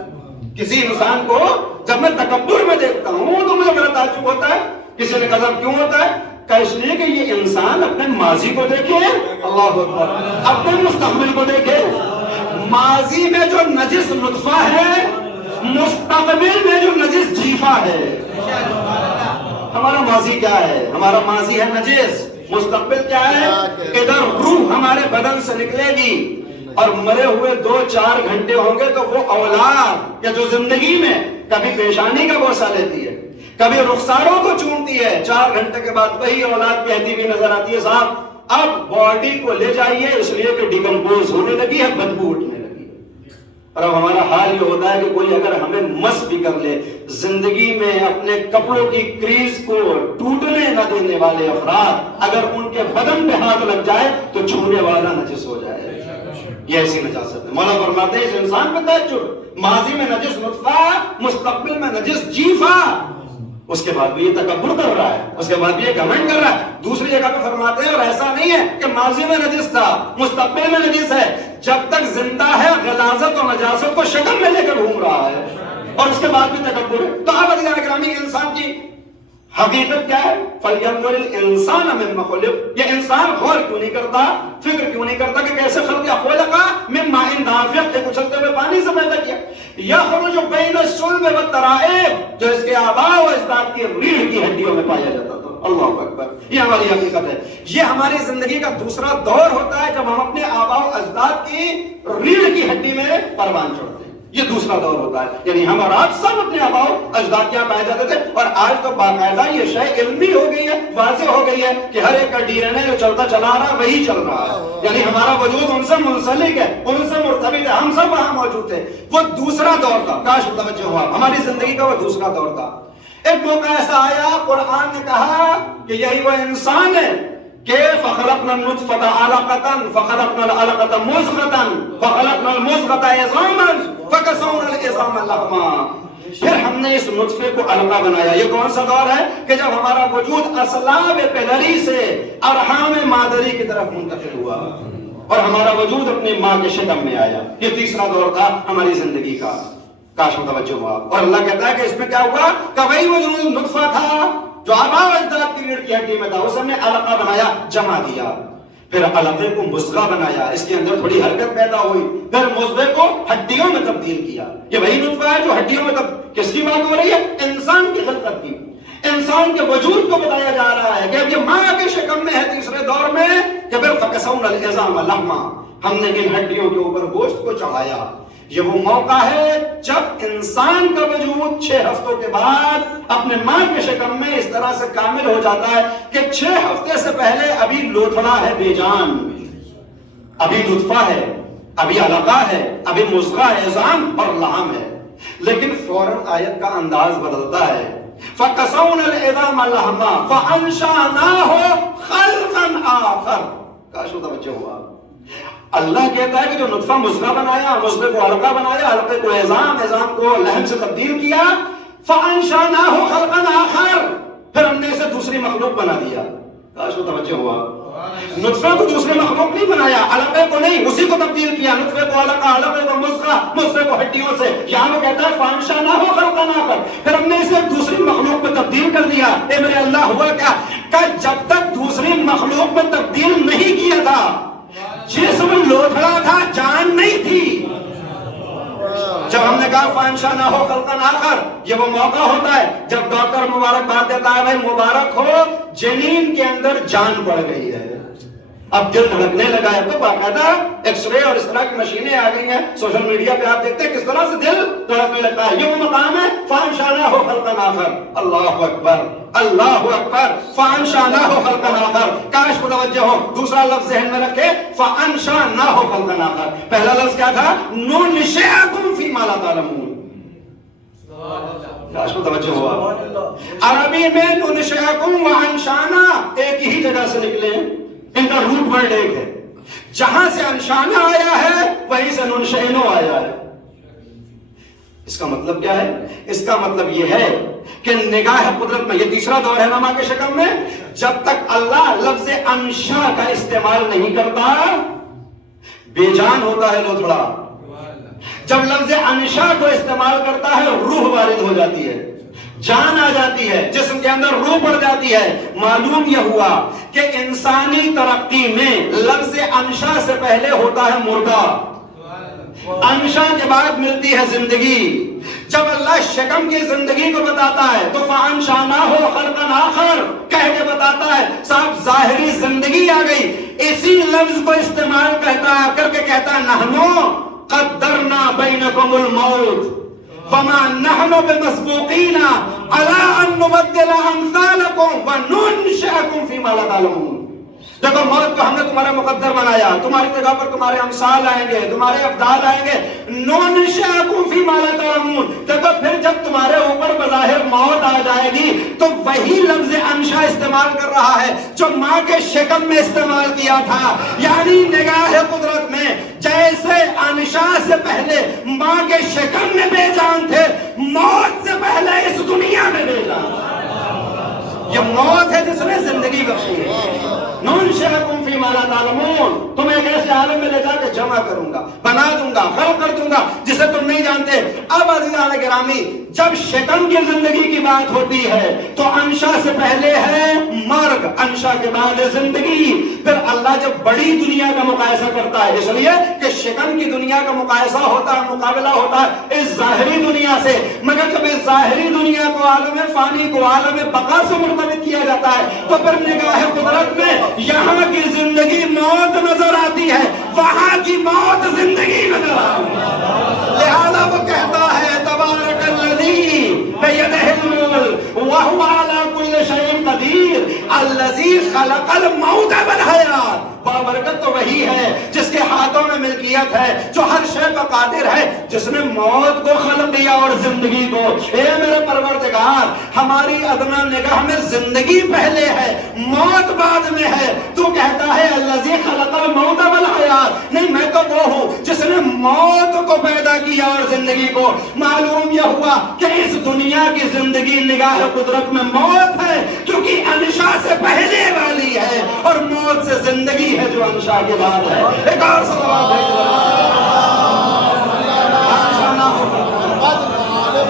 کسی انسان کو جب میں تکبر میں دیکھتا ہوں تو مجھے بڑا تعجب ہوتا ہے۔ کسی نے کہا کیوں ہوتا ہے؟ کہ اس لیے کہ یہ انسان اپنے ماضی کو دیکھے، اللہ اکبر، اپنے مستقبل کو دیکھے۔ ماضی میں جو نجس نطفہ ہے، مستقبل میں جو نجس جیفہ ہے۔ ہمارا ماضی کیا ہے؟ ہمارا ماضی ہے نجس، مستقبل کیا ہے؟ ادھر روح ہمارے بدن سے نکلے گی اور مرے ہوئے 2-4 گھنٹے ہوں گے تو وہ اولاد یا جو زندگی میں کبھی پیشانی کا بوسہ لیتی ہے، کبھی رخساروں کو چومتی ہے، 4 گھنٹے کے بعد وہی اولاد کہتی بھی نظر آتی ہے صاحب اب باڈی کو لے جائیے، اس لیے کہ ڈیکمپوز ہونے لگی ہے، بدبو اٹھنے لگی ہے۔ اور اب ہمارا حال یہ ہوتا ہے کہ کوئی اگر ہمیں مس بھی کر لے، زندگی میں اپنے کپڑوں کی کریز کو ٹوٹنے نہ دینے والے افراد اگر ان کے بدن پہ ہاتھ لگ جائے تو چھونے والا نجس ہو جائے۔ یہ ایسی نجاست ہے۔ مولا فرماتے ہیں اس انسان پہ تعجب، ماضی میں نجس نطفہ، مستقبل میں نجس جیفہ، اس کے بعد بھی یہ تکبر کر رہا ہے، اس کے بعد بھی یہ گھمنڈ کر رہا ہے۔ دوسری جگہ پہ فرماتے ہیں اور ایسا نہیں ہے کہ ماضی میں نجس تھا مستقبل میں نجس ہے، جب تک زندہ ہے غلاظت اور نجاست کو شکم میں لے کر گھوم رہا ہے اور اس کے بعد بھی تکبر ہے۔ تو اب عزیزان گرامی انسان کی حقیقت کیا ہے؟ فَلْيَنْظُرِ الْإِنسَانَ مِمَّا خُلِقَ، یہ انسان غور کیوں نہیں کرتا، فکر کیوں نہیں کرتا کہ کیسے خلق کیا؟ خُلِقَ مِن مَاءٍ دَافِقٍ، ایک اچھلتے ہوئے پانی سے پیدا کیا۔ یخرج بین الصلب والترائب، جو اس کے آباء و اجداد کی ریڑھ کی ہڈیوں میں پایا جاتا تھا۔ اللہ اکبر، یہ ہماری حقیقت ہے۔ یہ ہماری زندگی کا دوسرا دور ہوتا ہے جب ہم اپنے آباء و اجداد کی ریڑھ کی ہڈی میں پروان چڑھتے ہیں، یہ دوسرا دور ہوتا ہے۔ یعنی ہم اور آپ سب اپنے آباء و اجداد کیا پائے جاتے تھے، اور آج تو باقاعدہ یہ شے علمی ہو گئی ہے، واضح ہو گئی ہے کہ ہر ایک کا ڈی این اے جو چلتا چلا رہا ہے وہی چل رہا ہے۔ یعنی ہمارا وجود ان سے منسلک ہے، ان سے مرتبط ہے، ہم سب وہاں موجود تھے۔ وہ دوسرا دور تھا، کاش متوجہ ہوا، ہماری زندگی کا وہ دوسرا دور تھا۔ ایک موقع ایسا آیا، قرآن نے کہا کہ یہی وہ انسان ہے کہ فخلقنا النطفة علقة فخلقنا العلقة مضغة فخلقنا المضغة عظاما فكسونا العظام لحما. پھر ہم نے اس نطفے کو علقہ بنایا. یہ کون سا دور ہے کہ جب ہمارا وجود اصلاب پدری سے ارحام مادری کی طرف منتقل ہوا اور ہمارا وجود اپنی ماں کے شکم میں آیا. یہ تیسرا دور تھا ہماری زندگی کا. کاش متوجہ ہوا. اور اللہ کہتا ہے کہ اس میں کیا ہوا کہ وہی وہ جو نطفہ تھا جو آباء و اجداد کی ریڑھ کی ہڈی میں تھا اس ہم نے علقہ بنایا, جمع دیا. پھر علقے کو مضغہ بنایا, اس کے اندر تھوڑی حرکت پیدا ہوئی. پھر مضغے کو ہڈیوں میں تبدیل کیا. یہ وہی نطفہ ہے جو ہڈیوں میں کس کی بات ہو رہی ہے؟ انسان کی خلقت کی, انسان کے وجود کو بتایا جا رہا ہے کہ اب یہ ماں کے شکم میں ہے تیسرے دور میں کہ پھر فکسونا العظام لحما, ہم نے ان ہڈیوں کے اوپر گوشت کو چڑھایا. یہ وہ موقع ہے جب انسان کا وجود 6 ہفتوں کے بعد اپنے ماں کے شکم میں اس طرح سے کامل ہو جاتا ہے کہ 6 ہفتے سے پہلے ابھی لوتھڑا ہے بے جان, ابھی نطفہ ہے, ابھی علقہ ہے, ابھی مضغہ عظام اور لحم ہے. لیکن فوراً آیت کا انداز بدلتا ہے. فَكَسَوْنَا الْعِظَامَ لَحْمًا فَأَنشَأْنَاهُ خَلْقًا آخَرَ. کاش متوجہ ہوا. اللہ کہتا ہے کہ جو نطفہ مضغہ بنایا, مضغے کو علقہ بنایا, علقے کو عظام, عظام کو لحم سے تبدیل کیا. فَأَنشَأْنَاهُ خَلْقًا آخَرَ, پھر ہم نے اسے دوسری مخلوق بنا دیا. کاش متوجہ ہوا. نطفے کو دوسری مخلوق نہیں بنایا, علقے کو نہیں, اسی کو تبدیل کیا. نطفے کو علقہ, علقے کو مضغہ, مضغے کو ہڈیوں سے. یہاں وہ کہتا ہے فَأَنشَأْنَاهُ خَلْقًا آخَرَ, پھر ہم نے اسے دوسری مخلوق میں تبدیل کر دیا. اے میرے اللہ, ہوا کیا کہ جب تک دوسری مخلوق میں تبدیل نہیں کیا تھا جسم لوتھڑا تھا, جان نہیں تھی. جب ہم نے کہا فَأَنشَأْنَاهُ خَلْقًا آخَرَ, یہ وہ موقع ہوتا ہے جب ڈاکٹر مبارک بات دیتا ہے بھائی مبارک ہو, جنین کے اندر جان پڑ گئی ہے. اب دل دھڑکنے لگا ہے تو باقاعدہ ایکس رے اور اس طرح کی مشینیں آ گئی ہیں. سوشل میڈیا پہ آپ دیکھتے ہیں کس طرح سے دل دھڑکنے لگتا ہے. یہ وہ مقام ہے فَأَنشَأْنَاهُ خَلْقًا آخَرَ. اللہ اکبر, اللہ اکبر. فَأَنشَأْنَاهُ خَلْقًا آخَرَ. کاش متوجہ ہو, دوسرا لفظ ذہن میں رکھے, فَأَنشَأْنَاهُ خَلْقًا آخَرَ. پہلا لفظ کیا تھا؟ نُنشِئَكُم فِي مَا لَا تَعْلَمُونَ. کاش متوجہ ہوا. عربی میں نُنشِئَكُم وَأَنشَأْنَا ایک ہی جگہ سے نکلے ہیں, ان کا روٹ ورڈ ایک ہے. جہاں سے انشانا آیا ہے وہیں سے ننشئنو آیا ہے. اس کا مطلب کیا ہے؟ اس کا مطلب یہ ہے کہ نگاہ قدرت میں, یہ تیسرا دور ہے نما کے شکم میں, جب تک اللہ لفظ انشا کا استعمال نہیں کرتا بے جان ہوتا ہے لوتھڑا. جب لفظ انشا کو استعمال کرتا ہے روح وارد ہو جاتی ہے, جان آ جاتی ہے, جسم کے اندر روح پڑ جاتی ہے. معلوم یہ ہوا کہ انسانی ترقی میں لفظ انشا سے پہلے ہوتا ہے مردہ, انشا کے بعد ملتی ہے زندگی. جب اللہ شکم کی زندگی کو بتاتا ہے تو فَأَنشَأْنَاهُ خَلْقًا آخَرَ کہہ کے بتاتا ہے صاحب ظاہری زندگی آ گئی. اسی لفظ کو استعمال کر کے کہتا ہے نحنو قدرنا بینکم الموت وما نحن بمسبوقین علی ان نبدل امثالکم وننشئکم فیما لا تعلمون. دیکھو موت کو ہم نے تمہارا مقدر بنایا, تمہاری جگہ پر تمہارے امثال آئیں گے, تمہارے ابدال آئیں گے. ننشئکم فیما لا تعلمون. دیکھو پھر جب تمہارے اوپر بظاہر موت آ جائے گی تو وہی لفظ انشا استعمال کر رہا ہے جو ماں کے شکم میں استعمال کیا تھا. یعنی نگاہ قدرت میں جیسے انشا سے پہلے ماں کے شکم میں بے جان تھے, موت سے پہلے اس دنیا میں بے جان. یہ موت ہے جس نے زندگی بخشی ہے. ننشئکم فی ما لا تعلمون, تمہیں ایک ایسے عالم میں لے جا کے جمع کروں گا, بنا دوں گا, خلق کر دوں گا جسے تم نہیں جانتے. اب عزیزان گرامی, جب شکم کی زندگی کی بات ہوتی ہے تو انشا سے پہلے ہے مرگ, انشا کے بعد ہے زندگی. پھر اللہ جب بڑی دنیا کا مقایسہ کرتا ہے, اس لیے کہ شکم کی دنیا کا مقایسہ ہوتا ہے, مقابلہ ہوتا ہے اس ظاہری دنیا سے, مگر جب اس ظاہری دنیا کو عالم فانی کو عالم بقا سے مرتبط کیا جاتا ہے تو پھر نگاہ قدرت میں یہاں کی زندگی موت نظر آتی ہے, وہاں کی موت زندگی نظر آتی ہے. لہذا وہ کہتا ہے تبارک الذی بیدہ الملک وہو علی کل شیء قدیر الذی خلق الموت والحیات بابرکت تو وہی ہے جس کے ہاتھوں میں ملکیت ہے، جو ہر شے پر قادر ہے، جس نے موت کو خلق کیا اور زندگی کو۔ اے میرے پروردگار، ہماری ادنا نگاہ میں زندگی پہلے ہے، موت بعد میں ہے۔ تو کہتا ہے الذی خلق الموت والحیات، نہیں میں تو وہ ہوں جس نے موت کو پیدا کیا اور زندگی کو۔ معلوم یہ ہوا کہ اس دنیا کی زندگی نگاہ قدرت میں موت ہے، کیونکہ انشاء سے پہلے والی ہے، اور موت سے زندگی ہے جو انشاء کے بعد ہے۔ ایک اور صلوات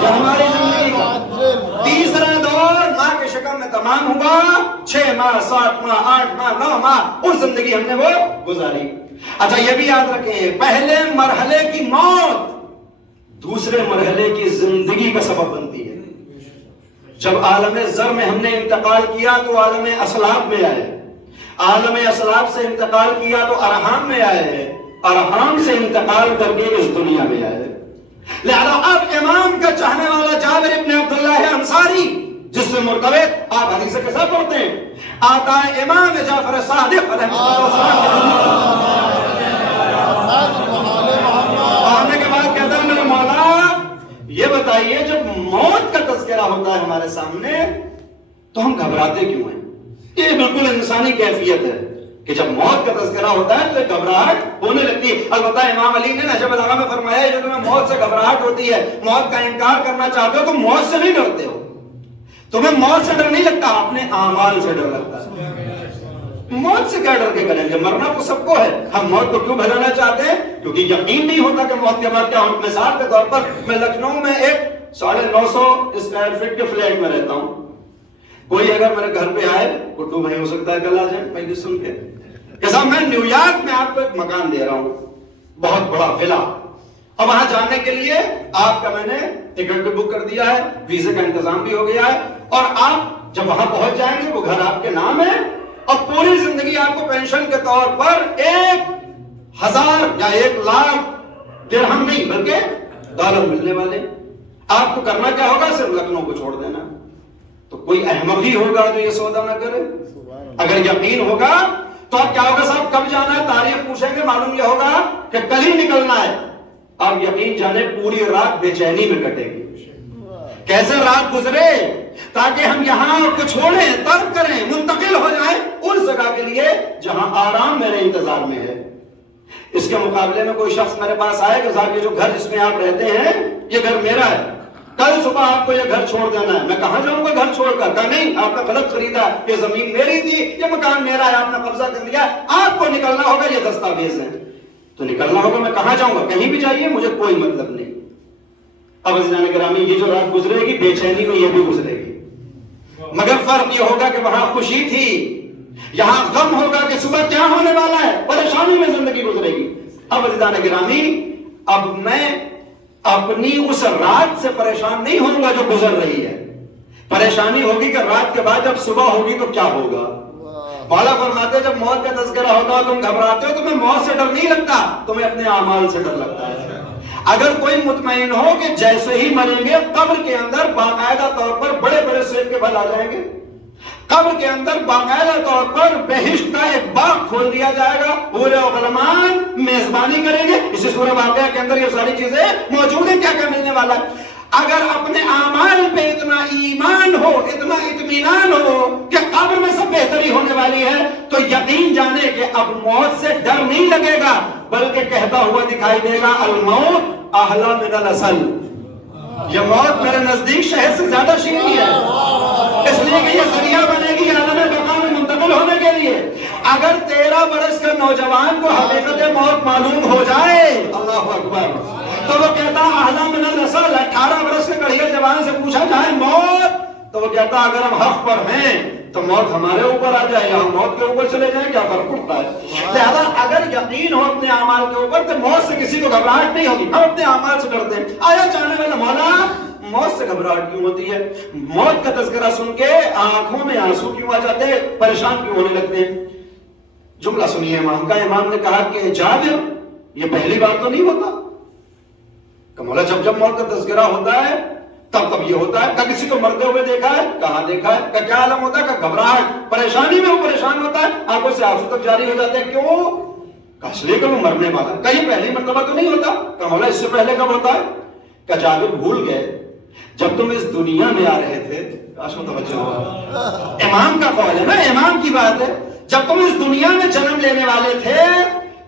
یہ ہماری زندگی کا تیسرا دور ماں کے شکم میں تمام ہوا، 6 ماہ 7 ماہ 8 ماہ 9 ماہ اس زندگی ہم نے وہ گزاری۔ اچھا یہ بھی یاد رکھیں، پہلے مرحلے کی موت دوسرے مرحلے کی زندگی کا سبب بنتی ہے۔ جب عالم زر میں ہم نے انتقال کیا تو عالم اسلاب میں آئے، عالم اسلاب سے انتقال کیا تو ارحام میں آئے، ارحام سے انتقال کر کے اس دنیا میں آئے۔ لہذا اب امام کا چاہنے والا جابر ابن عبداللہ انصاری جس سے مرتبط آپ حدیث کے ساتھ پڑھتے ہیں، آتا ہے امام جعفر صادق علیہ السلام آنے کے بعد کہتا ہے میرے مولا یہ بتائیے جب موت کا تذکرہ ہوتا ہے ہمارے سامنے تو ہم گھبراتے کیوں ہیں؟ یہ بالکل انسانی کیفیت ہے کہ جب موت کا تذکرہ ہوتا ہے تو گھبراہٹ ہونے لگتی ہے۔ البتہ امام علی نے نہج البلاغہ میں فرمایا ہے جو تمہیں موت سے گھبراہٹ ہوتی ہے، موت کا انکار کرنا چاہتے ہو تو موت سے نہیں ڈرتے ہو، تمہیں موت سے ڈر نہیں لگتا، اپنے اعمال سے ڈر لگتا ہے۔ موت سے کیا ڈر کے کریں گے؟ مرنا تو سب کو ہے، ہم موت کو کیوں بھجانا چاہتے ہیں؟ کیونکہ یقین نہیں ہوتا کہ موت کے بعد کیا ہو۔ مثال کے طور پر میں لکھنؤ میں ایک 950 اسکوائر فٹ کے فلیٹ میں رہتا ہوں، کوئی اگر میرے گھر پہ آئے، گڈو بھائی ہو سکتا ہے کل آ جائے پہلے سن کے کہ صاحب میں نیو یارک میں آپ کو ایک مکان دے رہا ہوں، بہت بڑا ولا، اب وہاں جانے کے لیے آپ کا میں نے ٹکٹ بھی بک کر دیا ہے، ویزے کا انتظام بھی ہو گیا ہے، اور آپ جب وہاں پہنچ جائیں گے وہ گھر آپ کے نام ہے، اور پوری زندگی آپ کو پینشن کے طور پر 1000 یا 1 لاکھ درہم نہیں بلکہ ڈالر ملنے والے۔ آپ کو کرنا کیا ہوگا؟ صرف لکھنؤ کو چھوڑ دینا۔ تو کوئی احمق ہی ہوگا جو یہ سودا نہ کرے؟ اگر یقین ہوگا تو اب کیا ہوگا صاحب کب جانا ہے؟ تاریخ پوچھیں گے، معلوم یہ ہوگا کہ کل ہی نکلنا ہے۔ اب یقین جانے پوری رات بے چینی میں کٹے گی، کیسے رات گزرے تاکہ ہم یہاں کو چھوڑیں، ترک کریں، منتقل ہو جائیں اس جگہ کے لیے جہاں آرام میرے انتظار میں ہے۔ اس کے مقابلے میں کوئی شخص میرے پاس آئے کہ صاحب یہ جو گھر جس میں آپ رہتے ہیں یہ گھر میرا ہے، کل صبح آپ کو یہ گھر چھوڑ دینا ہے۔ میں کہاں جاؤں گا گھر چھوڑ کر؟ کہا نہیں، آپ نے غلط خریدا، یہ زمین میری تھی، یہ مکان میرا ہے، آپ نے قبضہ کر لیا، آپ کو نکلنا ہوگا، یہ دستاویز ہیں تو نکلنا ہوگا۔ میں کہاں جاؤں گا؟ کہیں بھی جائیے، مجھے کوئی مطلب نہیں۔ اب عزیزان گرامی یہ جو رات گزرے گی بے چینی میں یہ بھی گزرے گی، مگر فرق یہ ہوگا کہ وہاں خوشی تھی، یہاں غم ہوگا کہ صبح کیا ہونے والا ہے، پریشانی میں زندگی گزرے گی۔ اب عزیزان گرامی اب میں اپنی اس رات سے پریشان نہیں ہوں گا جو گزر رہی ہے، پریشانی ہوگی کہ رات کے بعد جب صبح ہوگی تو کیا ہوگا۔ مولا فرماتے جب موت کا تذکرہ ہوتا ہے تم گھبراتے ہو، تمہیں موت سے ڈر نہیں لگتا، تمہیں اپنے اعمال سے ڈر لگتا ہے۔ اگر کوئی مطمئن ہو کہ جیسے ہی مریں گے قبر کے اندر باقاعدہ طور پر بڑے بڑے سیب کے پھل آ جائیں گے، قبر کے اندر باقاعدہ طور پر بہشت کا ایک باغ کھول دیا جائے گا، حور و غلمان میزبانی کریں گے، اسی سورہ واقعہ کے اندر یہ ساری چیزیں موجود ہیں، کیا کیا ملنے والا ہے۔ اگر اپنے اعمال پہ اتنا ایمان ہو، اتنا اطمینان ہو کہ قبر میں سب بہتری ہونے والی ہے، تو یقین جانے کہ اب موت سے ڈر نہیں لگے گا، بلکہ کہتا ہوا دکھائی دے گا الموت احلی من العسل، یہ موت میرے نزدیک شہد سے زیادہ شیریں ہے، اس لیے کہ یہ ذریعہ بنے گی عالم بقا میں منتقل ہونے کے لیے۔ اگر 13 برس کے نوجوان کو حقیقت موت معلوم ہو جائے، اللہ اکبر، تو وہ کہتا احلی من العسل، 18 برس کے کڑھیے جوان سے پوچھا جائے موت، تو وہ کہتا اگر ہم حق پر ہیں تو موت ہمارے اوپر آ جائے یا ہم موت کے اوپر چلے جائیں، کیا فرق پڑتا ہے۔ لہذا اگر یقین ہو اپنے اعمال کے اوپر تو موت سے کسی کو گھبراہٹ نہیں ہوگی، ہم اپنے اعمال سے ڈرتے ہیں۔ آیا چاہنے والا مولا موت سے گھبراہٹ کیوں ہوتی ہے؟ موت کا تذکرہ سن کے آنکھوں میں آنسو کیوں آ جاتے ہیں، پریشان کیوں ہونے لگتے ہیں؟ جملہ سنیے امام کا، امام نے کہا کہ جابر یہ پہلی بار تو نہیں ہوتا کہ مولا جب جب موت کا تذکرہ ہوتا ہے تب یہ ہوتا ہے. کہ کسی کو مرتے ہوئے دیکھا ہے؟ کہاں دیکھا ہے؟ کہ کیا عالم ہوتا ہے؟ کہ گھبراہٹ پریشانی میں وہ پریشان ہوتا ہے, آنکھوں سے آنسو تک جاری ہو جاتے ہیں. کیوں؟ کہ اس لیے کہ وہ مرنے والا ہے. کہ یہ پہلی مرتبہ تو نہیں ہوتا. کہ مولا اس سے پہلے کب ہوتا ہے؟ کہ جابر بھول گئے جب تم اس دنیا میں آ رہے تھے. کاش متوجہ ہوا, امام کا قول ہے نا, امام کی بات ہے. جب تم اس دنیا میں جنم لینے والے تھے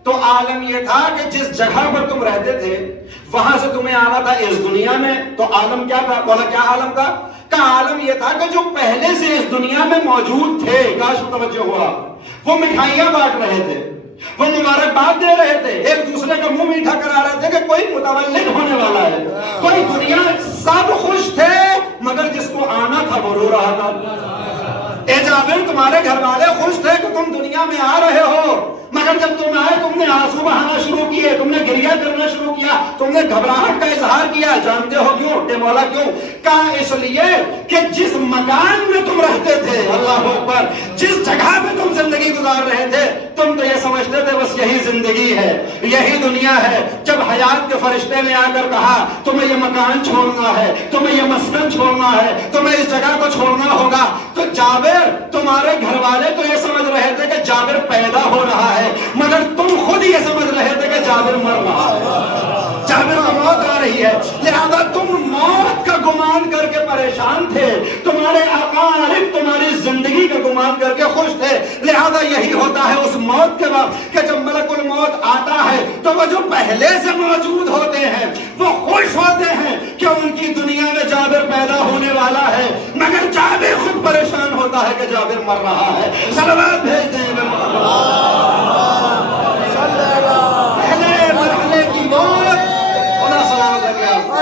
تو عالم یہ تھا کہ جس جگہ پر تم رہتے تھے وہاں سے تمہیں آنا تھا اس دنیا میں. تو عالم کیا تھا؟ بولا کیا عالم تھا؟ کا عالم یہ تھا کہ جو پہلے سے اس دنیا میں موجود تھے, کاش متوجہ ہوا, وہ مٹھائیاں بانٹ رہے تھے, وہ مبارکباد دے رہے تھے, ایک دوسرے کا منہ میٹھا کرا رہے تھے کہ کوئی متولد ہونے والا ہے, کوئی دنیا. سب خوش تھے مگر جس کو آنا تھا وہ رو رہا تھا. اے جابر تمہارے گھر والے خوش تھے کہ تم دنیا میں آ رہے ہو, مگر جب تم آئے تم نے آنسو بہانا شروع کیے, تم نے گریہ کرنا شروع کیا, تم نے گھبراہٹ کا اظہار کیا. جانتے ہو کیوں؟ اے مولا کیوں؟ کہا اس لیے کہ جس مکان میں تم رہتے تھے, اللہ اکبر, جس جگہ میں تم زندگی گزار رہے تھے, تم تو یہ سمجھتے تھے بس یہی زندگی ہے, یہی دنیا ہے. جب حیات کے فرشتے نے آ کر کہا تمہیں یہ مکان چھوڑنا ہے, تمہیں یہ مسکن چھوڑنا ہے, تمہیں اس جگہ کو چھوڑنا ہوگا, تو جابر تمہارے گھر والے تو یہ سمجھ رہے تھے کہ جابر پیدا ہو رہا ہے, مگر تم خود یہ سمجھ رہے تھے کہ جابر مر رہا ہے, جابر کو موت آ رہی ہے. لہذا تم موت کا گمان کر کے پریشان تھے, تمہارے اقارب تمہاری زندگی کا گمان کر کے خوش تھے. لہذا یہی ہوتا ہے اس موت کے وقت کہ جب ملک الموت آتا ہے تو وہ جو پہلے سے موجود ہوتے ہیں وہ خوش ہوتے ہیں کہ ان کی دنیا میں جابر پیدا ہونے والا ہے, مگر جابر خود پریشان ہوتا ہے کہ جابر مر رہا ہے. صلوات بھیج دیں پہلے مرحلے کی موت. خدا سلامت رکھے آپ.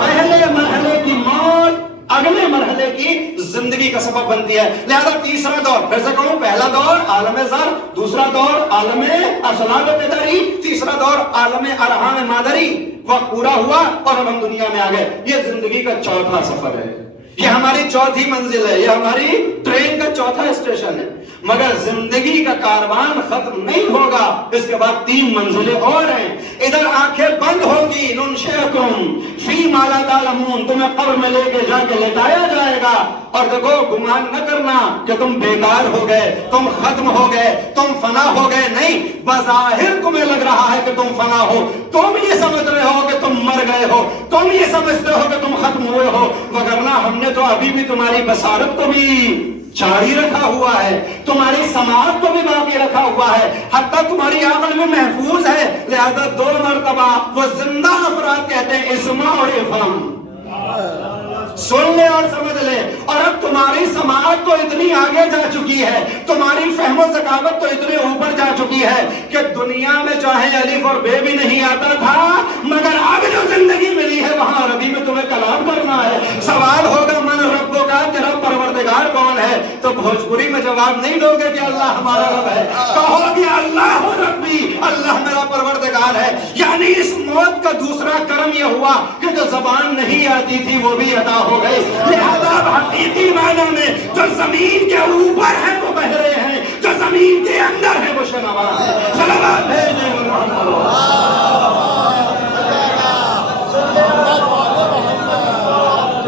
پہلے مرحلے کی موت اگلے مرحلے کی زندگی کا سبب بنتی ہے. لہذا تیسرا دور, پھر سے کہوں, پہلا دور عالم زر, دوسرا دور عالم اسلام پیداری, تیسرا دور عالم ارحام مادری. وقت پورا ہوا اور اب ہم دنیا میں آ گئے. یہ زندگی کا چوتھا سفر ہے, یہ ہماری چوتھی منزل ہے, یہ ہماری ٹرین کا چوتھا اسٹیشن ہے. مگر زندگی کا کاروان ختم نہیں ہوگا, اس کے بعد 3 منزلیں اور ہیں. ادھر آنکھیں بند ہوگی, ننشئکم فی ما لا تعلمون, تمہیں قبر میں لے کے جا کے لٹایا جائے گا. اور دیکھو گمان نہ کرنا کہ تم بیکار ہو گئے, تم ختم ہو گئے, تم فنا ہو گئے. نہیں, بظاہر تمہیں لگ رہا ہے کہ تم فنا ہو, تم یہ سمجھ رہے ہو کہ تم مر گئے ہو, تم یہ سمجھتے ہو کہ تم ختم ہوئے ہو, وگرنہ ہم نے تو ابھی بھی تمہاری بصارت کو بھی جاری رکھا ہوا ہے, تمہاری سماعت کو بھی باقی رکھا ہوا ہے, حتیٰ تمہاری عقل بھی محفوظ ہے. لہذا 2 مرتبہ وہ زندہ افراد کہتے ہیں اسمع اور افہم, سن لے اور سمجھ لے. اور اب تمہاری سماعت تو اتنی آگے جا چکی ہے, تمہاری فہم و ذکاوت تو اتنے اوپر جا چکی ہے کہ دنیا میں چاہے الف اور بے بھی نہیں آتا تھا, مگر اب جو زندگی ملی ہے وہاں عربی میں تمہیں کلام کرنا ہے. سوال ہوگا من ربو کا, تیرا پروردگار کون ہے؟ تو بھوجپوری میں جواب نہیں دو گے کہ اللہ ہمارا رب ہے, کہو گے اللہ ربی, اللہ میرا پروردگار ہے. یعنی اس موت کا دوسرا کرم یہ ہوا کہ جو زبان نہیں آتی تھی وہ بھی عطا ہو گئی. لہذا حقیقی معنی میں جو زمین کے اوپر ہے وہ بہرے ہیں, جو زمین کے اندر ہے وہ شنوا ہے. صلوات بھیجیں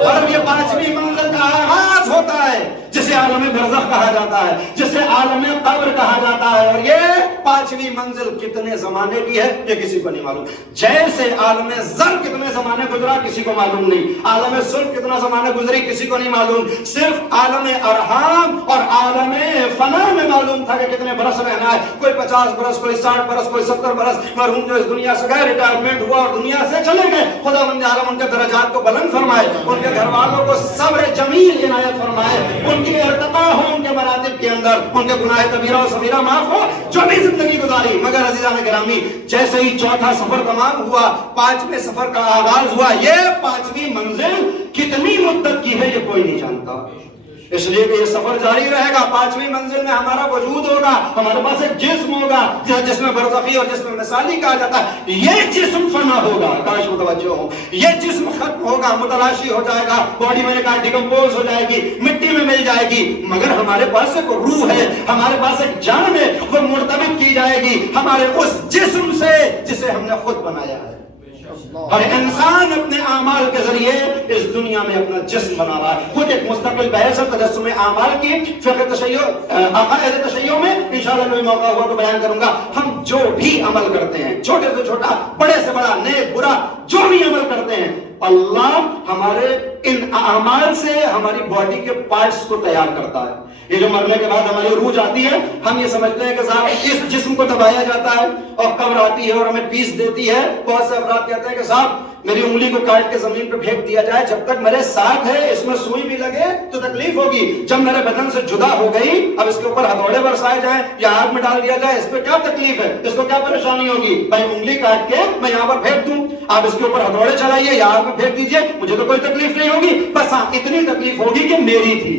اور یہ 5ویں منزل کا آغاز ہوتا ہے جسے عالم برزخ کہا جاتا ہے, جسے عالم قبر کہا جاتا ہے. اور یہ 5ویں منزل کتنے زمانے کی ہے یہ کسی کو نہیں معلوم. جیسے عالم زر کتنے زمانے گزرا کسی کو معلوم نہیں, عالم صلب کتنا زمانے گزری کسی کو نہیں معلوم. صرف عالم ارحام اور عالم فنا میں معلوم تھا کہ کتنے برس رہنا ہے. کوئی 50 برس, کوئی 60 برس, کوئی 70 برس. مرحوم جو اس دنیا سے گئے, ریٹائرمنٹ ہوا اور دنیا سے چلے گئے, خدا بند عالم ان کے درجات کو بلند فرمائے, ان کے گھر والوں کو صبر جمیل عنایت فرمائے, ان کی ارتقا ہو ان کے مراتب کے اندر, ان کے گناہ کبیرہ و صغیرہ معاف ہو جو بھی زندگی گزاری. مگر عزیزان گرامی, جیسے ہی چوتھا سفر تمام ہوا, 5ویں سفر کا آغاز ہوا. یہ 5ویں منزل کتنی مدت کی ہے یہ کوئی نہیں جانتا. اس لیے کہ یہ سفر جاری رہے گا. 5ویں منزل میں ہمارا وجود ہوگا, ہمارے پاس ایک جسم ہوگا جس میں برزخی اور جس میں مثالی کہا جاتا ہے. یہ جسم فنا ہوگا, کاش متوجہ ہو, یہ جسم ختم ہوگا, متلاشی ہو جائے گا, باڈی میں نے کہا ڈیکمپوز ہو جائے گی, مٹی میں مل جائے گی, مگر ہمارے پاس ایک روح ہے, ہمارے پاس ایک جان ہے, وہ مرتبط کی جائے گی ہمارے اس جسم سے جسے ہم نے خود بنایا ہے. اور انسان اپنے اعمال کے ذریعے اس دنیا میں اپنا جسم بنا رہا ہے. خود ایک مستقل بحث ہے تجسم اعمال کی فقہ تشیع عقائد تشیع میں انشاءاللہ کوئی موقع ہوا تو بیان کروں گا. ہم جو بھی عمل کرتے ہیں, چھوٹے سے چھوٹا, بڑے سے بڑا, نیک برا, جو بھی عمل کرتے ہیں, اللہ ہمارے ان اعمال سے ہماری باڈی کے پارٹس کو تیار کرتا ہے. یہ جو مرنے کے بعد ہماری روح جاتی ہے, ہم یہ سمجھتے ہیں کہ صاحب اس جسم کو دبایا جاتا ہے اور قبر آتی ہے اور ہمیں پیس دیتی ہے. بہت سے افراد کہتے ہیں کہ صاحب میری انگلی کو کاٹ کے زمین پہ پھینک دیا جائے, جب تک میرے ساتھ ہے اس میں سوئی بھی لگے تو تکلیف ہوگی, جب میرے بدن سے جدا ہو گئی اب اس کے اوپر ہتھوڑے برسائے جائیں یا آگ میں ڈال دیا جائے, اس پہ کیا تکلیف ہے, اس کو کیا پریشانی ہوگی. بھائی انگلی کاٹ کے میں یہاں پر پھینک دوں, آپ اس کے اوپر ہتھوڑے چلائیے یا آگ میں پھینک دیجئے, مجھے تو کوئی تکلیف نہیں ہوگی, بس ہاں اتنی تکلیف ہوگی کہ میری تھی.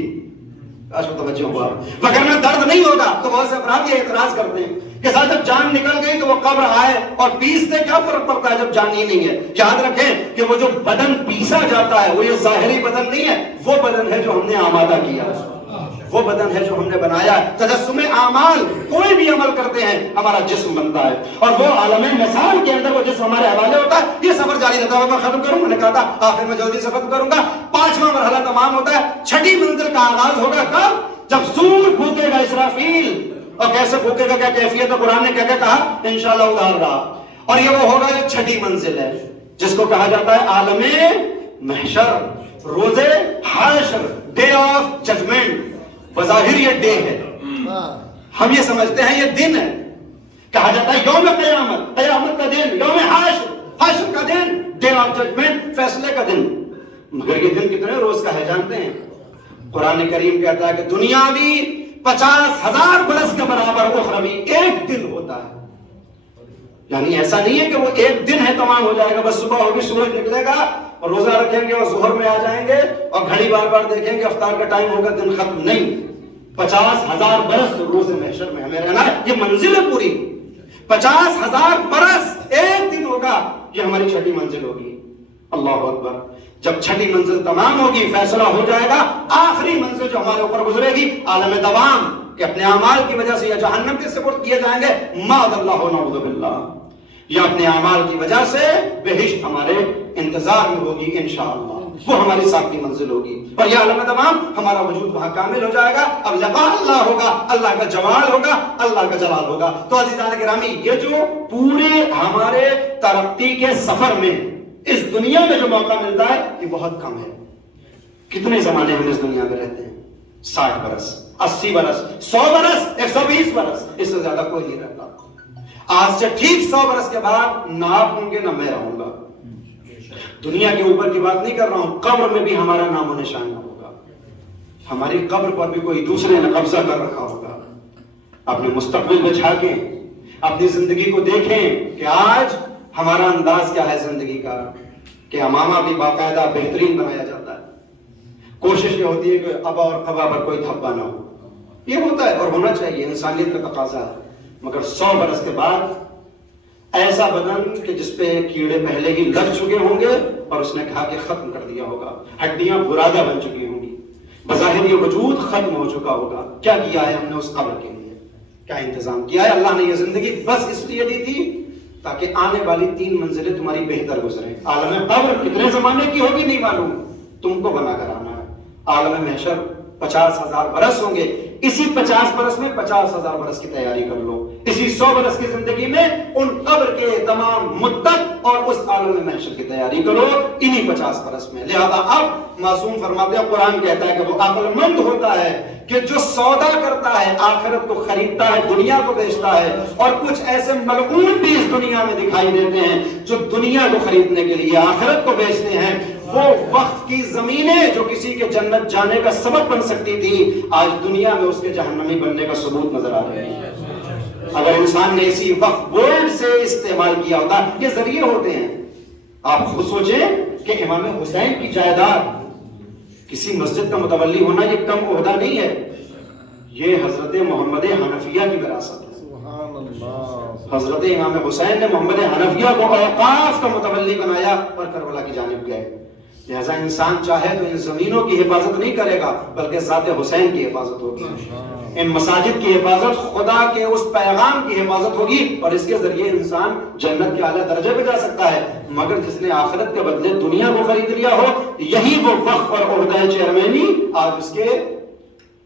توجہ ہوا, وگرنہ درد نہیں ہوگا. تو بہت سے افراد یہ اعتراض کرتے ہیں کہ صاحب جب جان نکل گئی تو وہ قبر آئے اور پیستے کیا فرق پڑتا ہے جب جان ہی نہیں ہے. یاد رکھیں کہ وہ جو بدن پیسا جاتا ہے وہ یہ ظاہری بدن نہیں ہے, وہ بدن ہے جو ہم نے آمادہ کیا, وہ بدن ہے جو ہم نے بنایا. تجسم اعمال, کوئی بھی عمل کرتے ہیں ہمارا جسم بنتا ہے, اور وہ عالم مثال کے اندر وہ جسم ہمارے حوالے ہوتا ہے. یہ سفر جاری رہتا ہے. میں ختم کروں, میں نے کہا تھا آخر میں جلدی سے ختم کروں گا. 5واں مرحلہ تمام ہوتا ہے. 6ٹھی منزل کا آغاز ہوگا کب, جب سور پھونکے گا اسرافیل. اور کیسے پھونکے گا, کیا کیفیت ہے, قرآن نے کیا کیا کہا, انشاءاللہ ادھار رہا. اور یہ وہ ہوگا جو 6ٹھی منزل ہے جس کو کہا جاتا ہے عالم محشر, روز حشر, ڈے آف ججمنٹ. بظاہر یہ ڈے ہے, ہم یہ سمجھتے ہیں یہ دن ہے. کہا جاتا ہے یوم قیامت, قیامت کا دن, یوم حشر, حشر کا دن, ڈے آف ججمنٹ, فیصلے کا دن. مگر یہ دن کتنے روز کا ہے جانتے ہیں؟ قرآن کریم کہتا ہے کہ دنیاوی 50,000 برس کے برابر اخروی ایک دن ہوتا ہے. یعنی ایسا نہیں ہے کہ وہ ایک دن ہے تمام ہو جائے گا, بس صبح ہوگی سورج نکلے گا اور روزہ رکھیں گے اور ظہر میں آ جائیں گے اور گھڑی بار بار دیکھیں گے افطار کا ٹائم ہوگا, دن ختم نہیں. 50,000 برس روز محشر میں ہمیں رہنا ہے. یہ منزل ہے پوری. 50,000 برس ایک دن ہوگا, یہ ہماری 6ٹھی منزل ہوگی. اللہ اکبر. جب 6ٹھی منزل تمام ہوگی فیصلہ ہو جائے گا. آخری منزل جو ہمارے اوپر گزرے گی عالم دوام, کہ اپنے اعمال کی وجہ سے یا جہنم کے سپرد کیے جائیں گے, معاذ اللہ ونعوذ باللہ, یا اپنے اعمال کی وجہ سے بہشت ہمارے انتظار میں ہوگی انشاءاللہ. وہ ہماری 7ویں منزل ہوگی. اور یہ عالم تمام ہمارا وجود وہاں کامل ہو جائے گا. اب لقاء اللہ ہوگا, اللہ کا جمال ہوگا, اللہ کا جلال ہوگا. تو عزیزان گرامی, یہ جو پورے ہمارے ترقی کے سفر میں اس دنیا میں جو موقع ملتا ہے یہ بہت کم ہے. کتنے زمانے ہم اس دنیا میں رہتے ہیں؟ 60 برس, 80 برس, 100 برس, 120 برس, اس سے زیادہ کوئی نہیں رہتا. آج سے ٹھیک 100 برس کے بعد نہ آپ ہوں گے نہ میں رہوں گا. دنیا کے اوپر کی بات نہیں کر رہا ہوں, قبر میں بھی ہمارا نام و نشان نہ ہوگا. ہماری قبر پر بھی کوئی دوسرے نے قبضہ کر رکھا ہوگا. اپنے مستقبل میں جھانکیں, اپنی زندگی کو دیکھیں کہ آج ہمارا انداز کیا ہے زندگی کا, کہ امامہ بھی باقاعدہ بہترین بنایا جاتا ہے. کوشش یہ ہوتی ہے کہ ابا اور قبا پر کوئی دھبا نہ ہو. یہ ہوتا ہے اور ہونا چاہیے, انسانیت کا تقاضا ہے. مگر 100 برس کے بعد ایسا بدن کہ جس پہ کیڑے پہلے ہی لگ چکے ہوں گے اور اس نے کھا کے ختم کر دیا ہوگا, ہڈیاں برادہ بن چکی ہوں گی, بظاہر یہ وجود ختم ہو چکا ہوگا. کیا کیا ہے ہم نے اس قبر کے لیے, کیا انتظام کیا ہے؟ اللہ نے یہ زندگی بس اس لیے دی تھی تاکہ آنے والی 3 منزلیں تمہاری بہتر گزریں. عالم قبر کتنے زمانے کی ہوگی نہیں معلوم, تم کو بنا کر آنا ہے. عالم محشر 50,000 برس ہوں گے. اسی 50 برس میں 50,000 برس کی تیاری کر لو. اسی 100 برس کی زندگی میں ان قبر کے تمام مدت اور اس عالم محشر کی تیاری کرو انہی 50 برس میں. لہذا اب معصوم فرماتے ہیں, قرآن کہتا ہے کہ وہ عقل مند ہوتا ہے کہ جو سودا کرتا ہے, آخرت کو خریدتا ہے, دنیا کو بیچتا ہے. اور کچھ ایسے ملعون بھی اس دنیا میں دکھائی دیتے ہیں جو دنیا کو خریدنے کے لیے آخرت کو بیچتے ہیں. وہ وقت کی زمینیں جو کسی کے جنت جانے کا سبب بن سکتی تھی, آج دنیا میں اس کے جہنمی بننے کا ثبوت نظر آ رہے ہیں. اگر انسان نے اسی وقت بولڈ سے استعمال کیا ہوتا, یہ ذریعے ہوتے ہیں. آپ خود سوچیں کہ امام حسین کی جائیداد کسی مسجد کا متولی ہونا یہ کم عہدہ نہیں ہے، یہ حضرت محمد حنفیہ کی وراثت ہے۔ حضرت امام حسین نے محمد حنفیہ کو اوقاف کا متولی بنایا اور کربلا کی جانب گئے۔ لہذا انسان چاہے تو ان زمینوں کی حفاظت نہیں کرے گا بلکہ ذات حسین کی حفاظت ہوگی، ان مساجد کی حفاظت، خدا کے اس پیغام کی حفاظت ہوگی، اور اس کے ذریعے انسان جنت کے اعلیٰ درجے پہ جا سکتا ہے۔ مگر جس نے آخرت کے بدلے دنیا کو خرید لیا ہو، یہی وہ وقف اور عہدہ چیئرمینی آج اس کے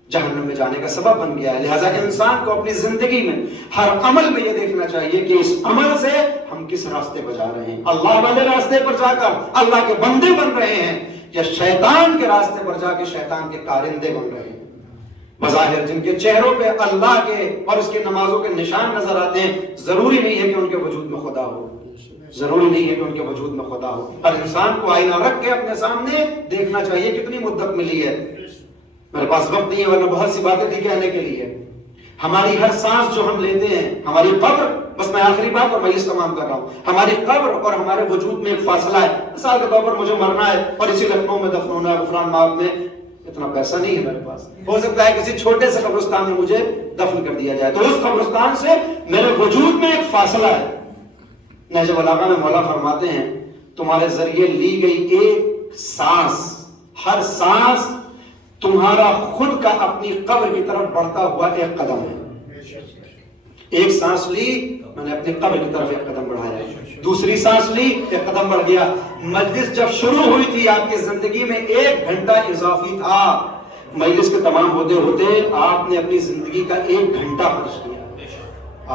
جہنم میں جانے کا سبب بن گیا ہے۔ لہٰذا انسان کو اپنی زندگی میں ہر عمل میں یہ دیکھنا چاہیے کہ اس عمل سے ہم کس راستے پر جا رہے ہیں، اللہ والے راستے پر جا کر اللہ کے بندے بن رہے ہیں یا شیطان کے راستے پر جا کے شیطان کے کارندے بن رہے ہیں۔ بظاہر جن کے چہروں پہ اللہ کے اور اس کی نمازوں کے نشان نظر آتے ہیں، ضروری نہیں ہے کہ ان کے وجود میں خدا ہو، ضروری نہیں ہے کہ ان کے وجود میں خدا ہو۔ ہر انسان کو آئینہ رکھ کے اپنے سامنے دیکھنا چاہیے کتنی مدت ملی ہے۔ میرے پاس وقت نہیں ہے ورنہ بہت سی باتیں تھی کہنے کے لیے۔ ہماری ہر سانس جو ہم لیتے ہیں، ہماری قبر، بس میں آخری بات اور مجلس تمام کر رہا ہوں، ہماری قبر اور ہمارے وجود میں ایک فاصلہ ہے۔ مثال کے طور پر مجھے مرنا ہے اور اسی لکھنؤ میں دفن ہونا ہے، غفران مآب میں، اتنا پیسہ نہیں ہے میرے پاس، ہو سکتا ہے کسی چھوٹے سے قبرستان میں مجھے دفن کر دیا جائے، تو اس قبرستان سے میرے وجود میں ایک فاصلہ ہے۔ نہج البلاغہ میں مولا فرماتے ہیں تمہارے ذریعے لی گئی ایک سانس، ہر سانس تمہارا خود کا اپنی قبر کی طرف بڑھتا ہوا ایک قدم ہے۔ ایک سانس لی، میں نے اپنی قبر کی طرف ایک قدم بڑھایا، دوسری سانس لی، ایک قدم بڑھ گیا۔ مجلس جب شروع ہوئی تھی آپ کی زندگی میں 1 گھنٹہ اضافی تھا، مجلس کے تمام ہوتے ہوتے آپ نے اپنی زندگی کا 1 گھنٹہ خرچ کیا،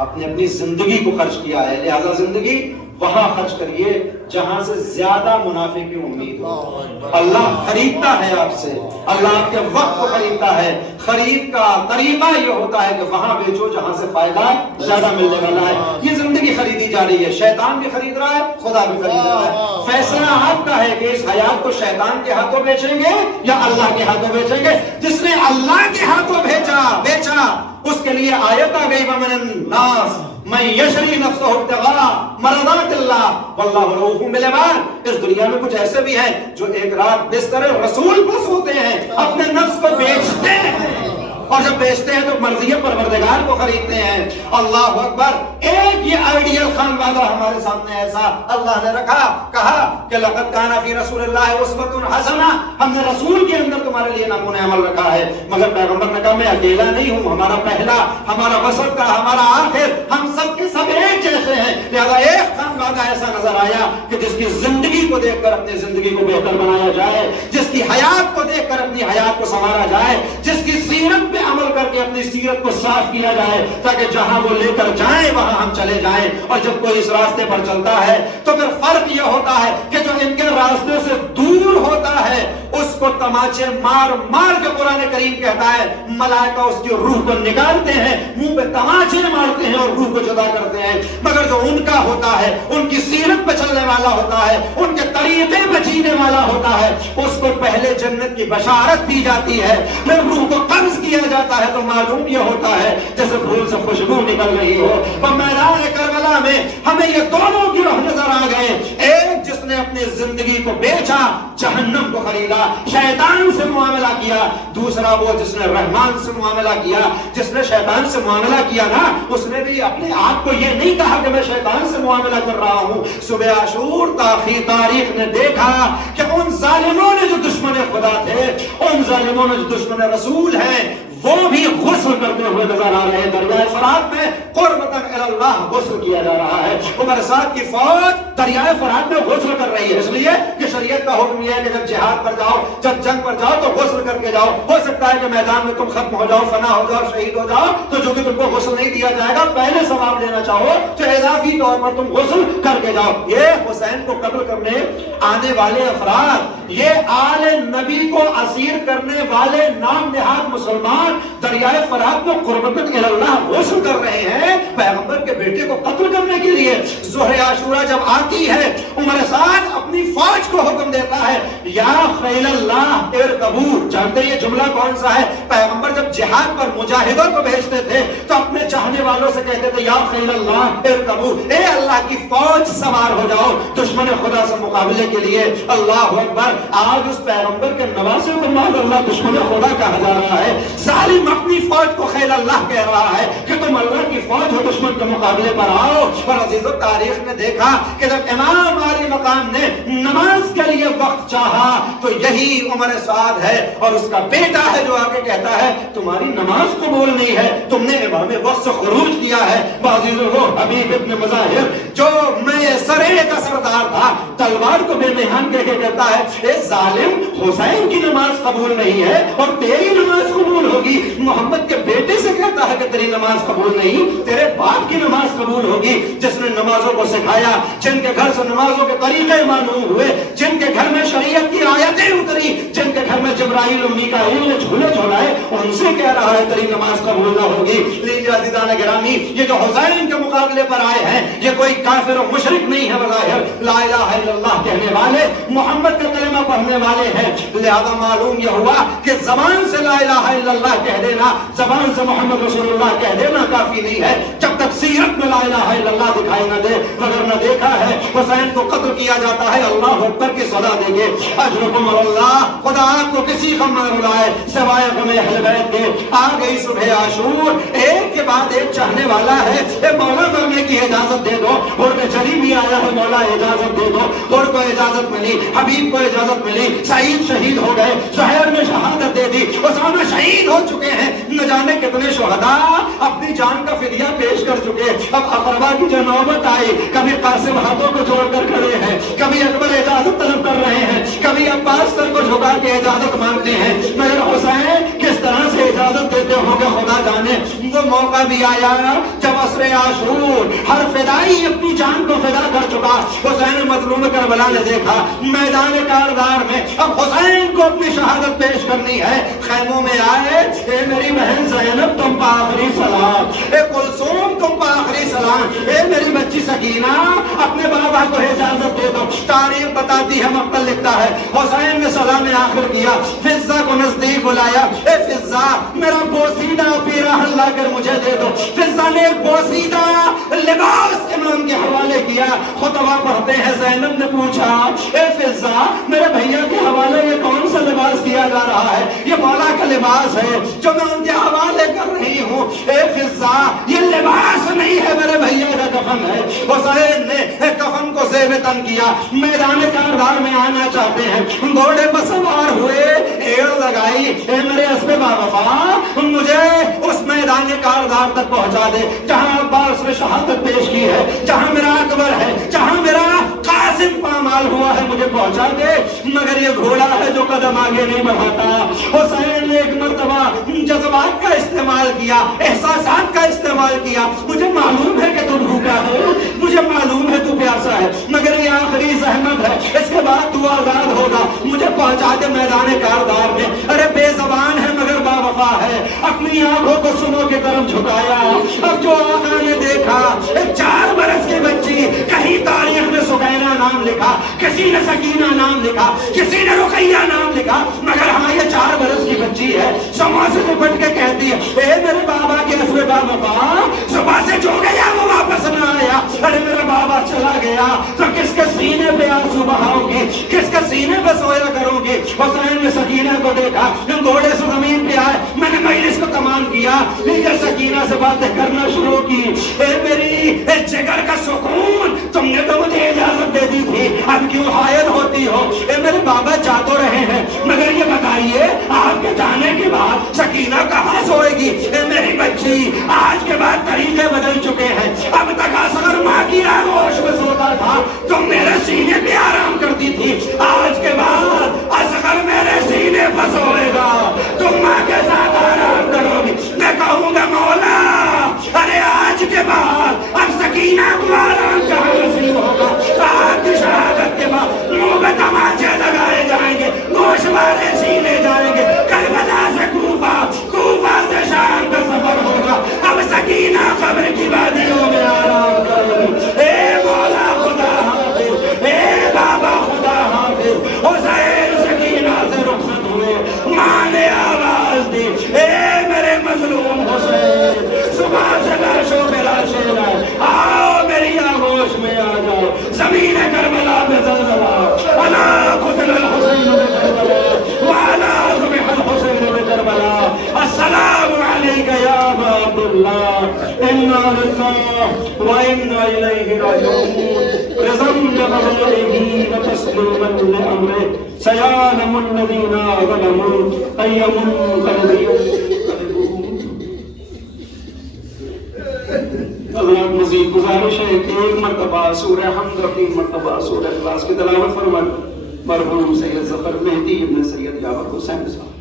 آپ نے اپنی زندگی کو خرچ کیا ہے۔ لہذا زندگی وہاں خرچ کریے جہاں سے زیادہ منافع کی امید ہو۔ اللہ خریدتا ہے آپ سے، اللہ آپ کے وقت کو خریدتا ہے۔ خرید کا طریقہ یہ ہوتا ہے کہ وہاں بیچو جہاں سے فائدہ زیادہ ملنے والا ہے۔ یہ زندگی خریدی جا رہی ہے، شیطان بھی خرید رہا ہے، خدا بھی خرید رہا ہے۔ فیصلہ آپ کا ہے کہ اس حیات کو شیطان کے ہاتھوں بیچیں گے یا اللہ کے ہاتھوں بیچیں گے۔ جس نے اللہ کے ہاتھوں بیچا اس کے لیے آیت آ گئی وَمِنَ النَّاسِ مَن يَشْرِي نَفْسَهُ ابْتِغَاءَ مَرْضَاتِ اللَّهِ وَاللَّهُ رَءُوفٌ بِالْعِبَادِ۔ اس دنیا میں کچھ ایسے بھی ہیں جو ایک رات بستر رسول پر سوتے ہیں، اپنے نفس کو بیچتے ہیں، اور جب بیچتے ہیں تو مرضی پروردگار کو خریدتے ہیں۔ اللہ اکبر۔ ایک یہ آئیڈیل خانوادہ ہمارے سامنے ایسا اللہ نے رکھا، کہا کہ لقد کان فی رسول اللہ اسوۃ حسنہ، ہم نے رسول کے اندر تمہارے لیے نمونہ عمل رکھا ہے۔ مگر پیغمبر نے کہا میں اکیلا نہیں ہوں، ہمارا پہلا، ہمارا وسط کا، ہمارا آخر، ہم سب کے سب ایک جیسے ہیں۔ لہذا ایک خانوادہ ایسا نظر آیا کہ جس کی زندگی کو دیکھ کر اپنی زندگی کو بہتر بنایا جائے، جس کی حیات کو دیکھ کر اپنی حیات کو سنوارا جائے، جس کی سیرت پہ عمل کر کے اپنی سیرت کو صاف کیا جائے، تاکہ جہاں وہ لے کر جائیں وہاں ہم چلے جائیں۔ اور جب کوئی اس راستے پر چلتا ہے تو پھر فرق یہ ہوتا ہے کہ جو ان کے راستے سے دور ہوتا ہے اس کو تماچے مار مار کے قرآن کریم کہتا ہے ملائکہ اس کی روح کو نکالتے ہیں، منہ پہ تماچے مارتے ہیں اور روح کو جدا کرتے ہیں۔ مگر جو ان کا ہوتا ہے، ان کی سیرت پہ چلنے والا ہوتا ہے، ان کے طریقے پہ جینے والا ہوتا ہے، اس کو پہلے جنت کی بشارت دی جاتی ہے، پھر روح کو قبض کیا جاتا ہے تو معلوم یہ ہوتا ہے جیسے پھول سے خوشبو نکل رہی ہو۔ اور میدان کربلا میں ہمیں یہ دونوں گروہ نظر آ گئے، ایک جس نے اپنی زندگی کو بیچا، جہنم کو خریدا، شیطان سے معاملہ کیا، دوسرا وہ جس نے رحمان سے معاملہ کیا۔ جس نے شیطان سے معاملہ کیا نا، اس نے بھی اپنے آپ کو یہ نہیں کہا کہ میں شیطان سے معاملہ کر رہا ہوں۔ صبح عاشور تاریخ نے دیکھا کہ ان ظالموں نے جو دشمن خدا تھے، ان ظالموں نے جو دشمن رسول ہیں، وہ بھی غسل کرتے ہوئے نظر آ رہے ہیں۔ دریائے فرات میں قربتاً الی اللہ غسل کیا جا رہا ہے۔ عمر سعد کی فوج دریائے فرات میں غسل کر رہی ہے، اس لیے کہ شریعت کا حکم یہ ہے کہ جب جہاد پر جاؤ، جب جنگ پر جاؤ تو غسل کر کے جاؤ۔ ہو سکتا ہے کہ میدان میں تم ختم ہو جاؤ، فنا ہو جاؤ، شہید ہو جاؤ، تو جو کہ تم کو غسل نہیں دیا جائے گا، پہلے ثواب لینا چاہو تو اضافی طور پر تم غسل کر کے جاؤ۔ یہ حسین کو قتل کرنے آنے والے افراد، یہ آل نبی کو اسیر کرنے والے نام نہاد مسلمان دریائے فرات میں قربتاً الی اللہ غسل کر رہے ہیں پیغمبر کے بیٹے کو قتل کرنے کے لیے۔ ظہر عاشورہ جب آتی ہے، عمر سعد اپنی فوج کو حکم دیتا ہے یا خیل اللہ ارکبوا۔ جانتے ہیں یہ جملہ کون سا ہے؟ پیغمبر جب جہاد پر مجاہدوں کو بھیجتے تھے تو اپنے چاہنے والوں سے کہتے تھے یا خیل اللہ ارکبوا، اے اللہ کی فوج سوار ہو جاؤ دشمن خدا سے مقابلے کے لیے۔ اللہ اکبر۔ آج اس پیغمبر کے نواسے کو معاذ اللہ دشمن خدا کہا جا رہا ہے. ظالم اپنی فوج کو خیل اللہ کہہ رہا ہے کہ تم اللہ کی فوج ہو, دشمن کے مقابلے پر آؤ. اور عزیزو تاریخ نے دیکھا کہ جب امام علی مقام نے نماز کے لیے وقت چاہا تو یہی عمر سعد ہے اور اس کا بیٹا ہے جو آگے کہتا ہے تمہاری نماز قبول نہیں ہے, تم نے امام وقت سے خروج کیا ہے. عزیزو وہ حبیب ابن مظاہر جو میں سرے کا سردار تھا تلوار کو بے میہان کہہ کے کہتا ہے اے ظالم, حسین کی نماز قبول نہیں ہے اور تیری نماز قبول ہوگی. محمد کے بیٹے سے کہتا ہے کہ تیری نماز قبول نہیں, تیرے باپ کی نماز قبول ہوگی جس نے نمازوں کو سکھایا, جن کے گھر سے نمازوں کے طریقے معلوم ہوئے, جن کے گھر میں شریعت کی آیتیں اتری, جن کے گھر میں جبرائیل و میکائیل نے جھولے جھولائے, ان سے کہہ رہا ہے تیری نماز قبول نہ ہوگی. لیجیے عزیزان گرامی, یہ جو حسین کے مقابلے پر آئے ہیں یہ کوئی کافر و مشرک نہیں ہے بظاہر, لا الہ الا اللہ کہنے والے, محمد کا کلمہ پڑھنے والے ہیں. لہذا معلوم یہ ہوا کہ زبان سے لا الہ الا اللہ کہہ دینا, زبان سے محمد رسول اللہ کہہ دینا کافی نہیں ہے جب تک سیرت میں لا الہ الا اللہ دکھائی نہ دے. اگر نہ دیکھا ہے حسین کو قتل کیا جاتا ہے, اللہ اکبر کی صدا دیں گے. اجرکم اللہ, خدا آپ کو کسی غم نہ رلائے سوائے غم اہل بیت کے. آ گئی صبح عاشور, ایک کے بعد ایک چاہنے والا ہے, اے مولا مرنے کی اجازت دے دو. اور چلی بھی آیا ہے, مولا اجازت دے دو. اور کو اجازت ملی, حبیب کو اجازت ملی, سعید شہید ہو گئے, زہیر نے شہادت دے دی, اسامہ شہید ہو چکے ہیں. نہ جانے کتنے شہداء اپنی جان کا فدیہ پیش کر چکے. اب اقربا کی جو نوبت آئی, کبھی قاسم ہاتھوں کو جوڑ کر کھڑے ہیں, کبھی اکبر اجازت طلب کر رہے ہیں, کبھی عباس سر کو جھکا کے اجازت مانگتے ہیں, مگر حسین کس طرح سے اجازت دیتے ہوں گے خدا جانے. وہ موقع بھی آیا جب عصر عاشور ہر فدائی اپنی جان کو فدا کر چکا. حسین مظلوم کربلا نے دیکھا میدان کاردار میں اب حسین کو اپنی شہادت پیش کرنی ہے. خیموں میں آئے, اے میری بہن زینب تم پا آخری سلام, اے کلثوم تم پا آخری سلام, اے میری بچی سکینہ اپنے بابا کو اجازت دے دو. تاریخ بتاتی ہے, مقتل لکھتا ہے حسین نے سلام آخر کیا, فضہ کو نزدیک بلایا, اے فضہ میرا بوسیدہ پیراہن لا کر مجھے دے دو. فضہ نے ایک بوسیدہ لباس امام کے حوالے کیا. خطبہ پڑھتے ہیں, زینب نے پوچھا اے فضہ میرے بھیا کے حوالے یہ کون سا لباس کیا جا رہا ہے؟ یہ مولا کا لباس ہے جو میں ان کے حوالے کر رہی ہوں. اے فضہ یہ لباس نہیں ہے, میرے بھیا کا کفن ہے. حسین نے کفن کو زیب تن کیا, میدان کاردار میں آنا چاہتے ہیں, گھوڑے پر سوار ہوئے, ایڑ لگائی, اے میرے اسب باوفا مجھے اس میدان کاردار تک پہنچا دے جہاں عباس نے شہادت پیش کی ہے, جہاں میرا اکبر ہے, جہاں میرا قاسم پامال ہوا ہے, مجھے پہنچا دے. مگر یہ گھوڑا ہے جو قدم آگے نہیں بڑھاتا. حسین نے ایک مرتبہ جذبات کا استعمال کیا, احساسات کا استعمال کیا. مجھے معلوم ہے کہ تو بھوکا ہے, مجھے معلوم ہے تو پیاسا ہے, مگر یہ آخری زحمت ہے, اس کے بعد تو آزاد ہوگا. مجھے پہنچا دے میدان کاردار میں. ارے بے زبان ہے مگر باوفا ہے, اپنی آنکھوں کو سنو کی طرف جھکایا. اب جو آقا نے دیکھا 4 برس کی بچی, کہیں تاریخ میں سکینہ نام لکھا, کسی نے سکینہ نام لکھا, کسی نے رقیہ نام لکھا, مگر ہاں یہ 4 برس کی بچی ہے. صبح سے لپٹ کے کہتی ہے اے میرے بابا کے اسب باوفا, صبح سے جو گیا وہ واپس نہ آیا. ارے میرا بابا چلا گیا تو کس کے سینے پہ آنسو بہاؤں گی, کس کے سینے پہ سویا کروں گی. حسین نے سکینہ کو دیکھا, گھوڑے سے زمین پہ آئے, میں نے مجلس کو تمام کیا, لیکن سکینہ سے باتیں کرنا شروع کی. اے میری جگر کا سکون, تم نے تو مجھے اجازت دے دی تھی, اب کیوں حائل ہوتی ہو؟ اے میرے بابا جا تو رہے ہیں, مگر یہ بتائیے آپ کے جانے کے بعد سکینہ کہاں سوئے گی؟ اے میری بچی آج کے بعد طریقے بدل چکے ہیں. اب تک اصغر ماں کی آغوش میں سوتا تھا تو میرے سینے پہ آرام کرتی تھی, آج کے بعد اصغر میرے سینے پہ سوئے گا. وإليه راجعون رضا بقضائه وتسليما لأمره سيعلم الذين ظلموا أي منقلب ينقلبون. حضرات مزید گزارش ہے کہ ایک مرتبہ سورہ حمد اور 3 مرتبہ سورہ اخلاص کی تلاوت فرمائیں. مرحوم سید ظفر مہدی ابن سید یاور حسین صاحب.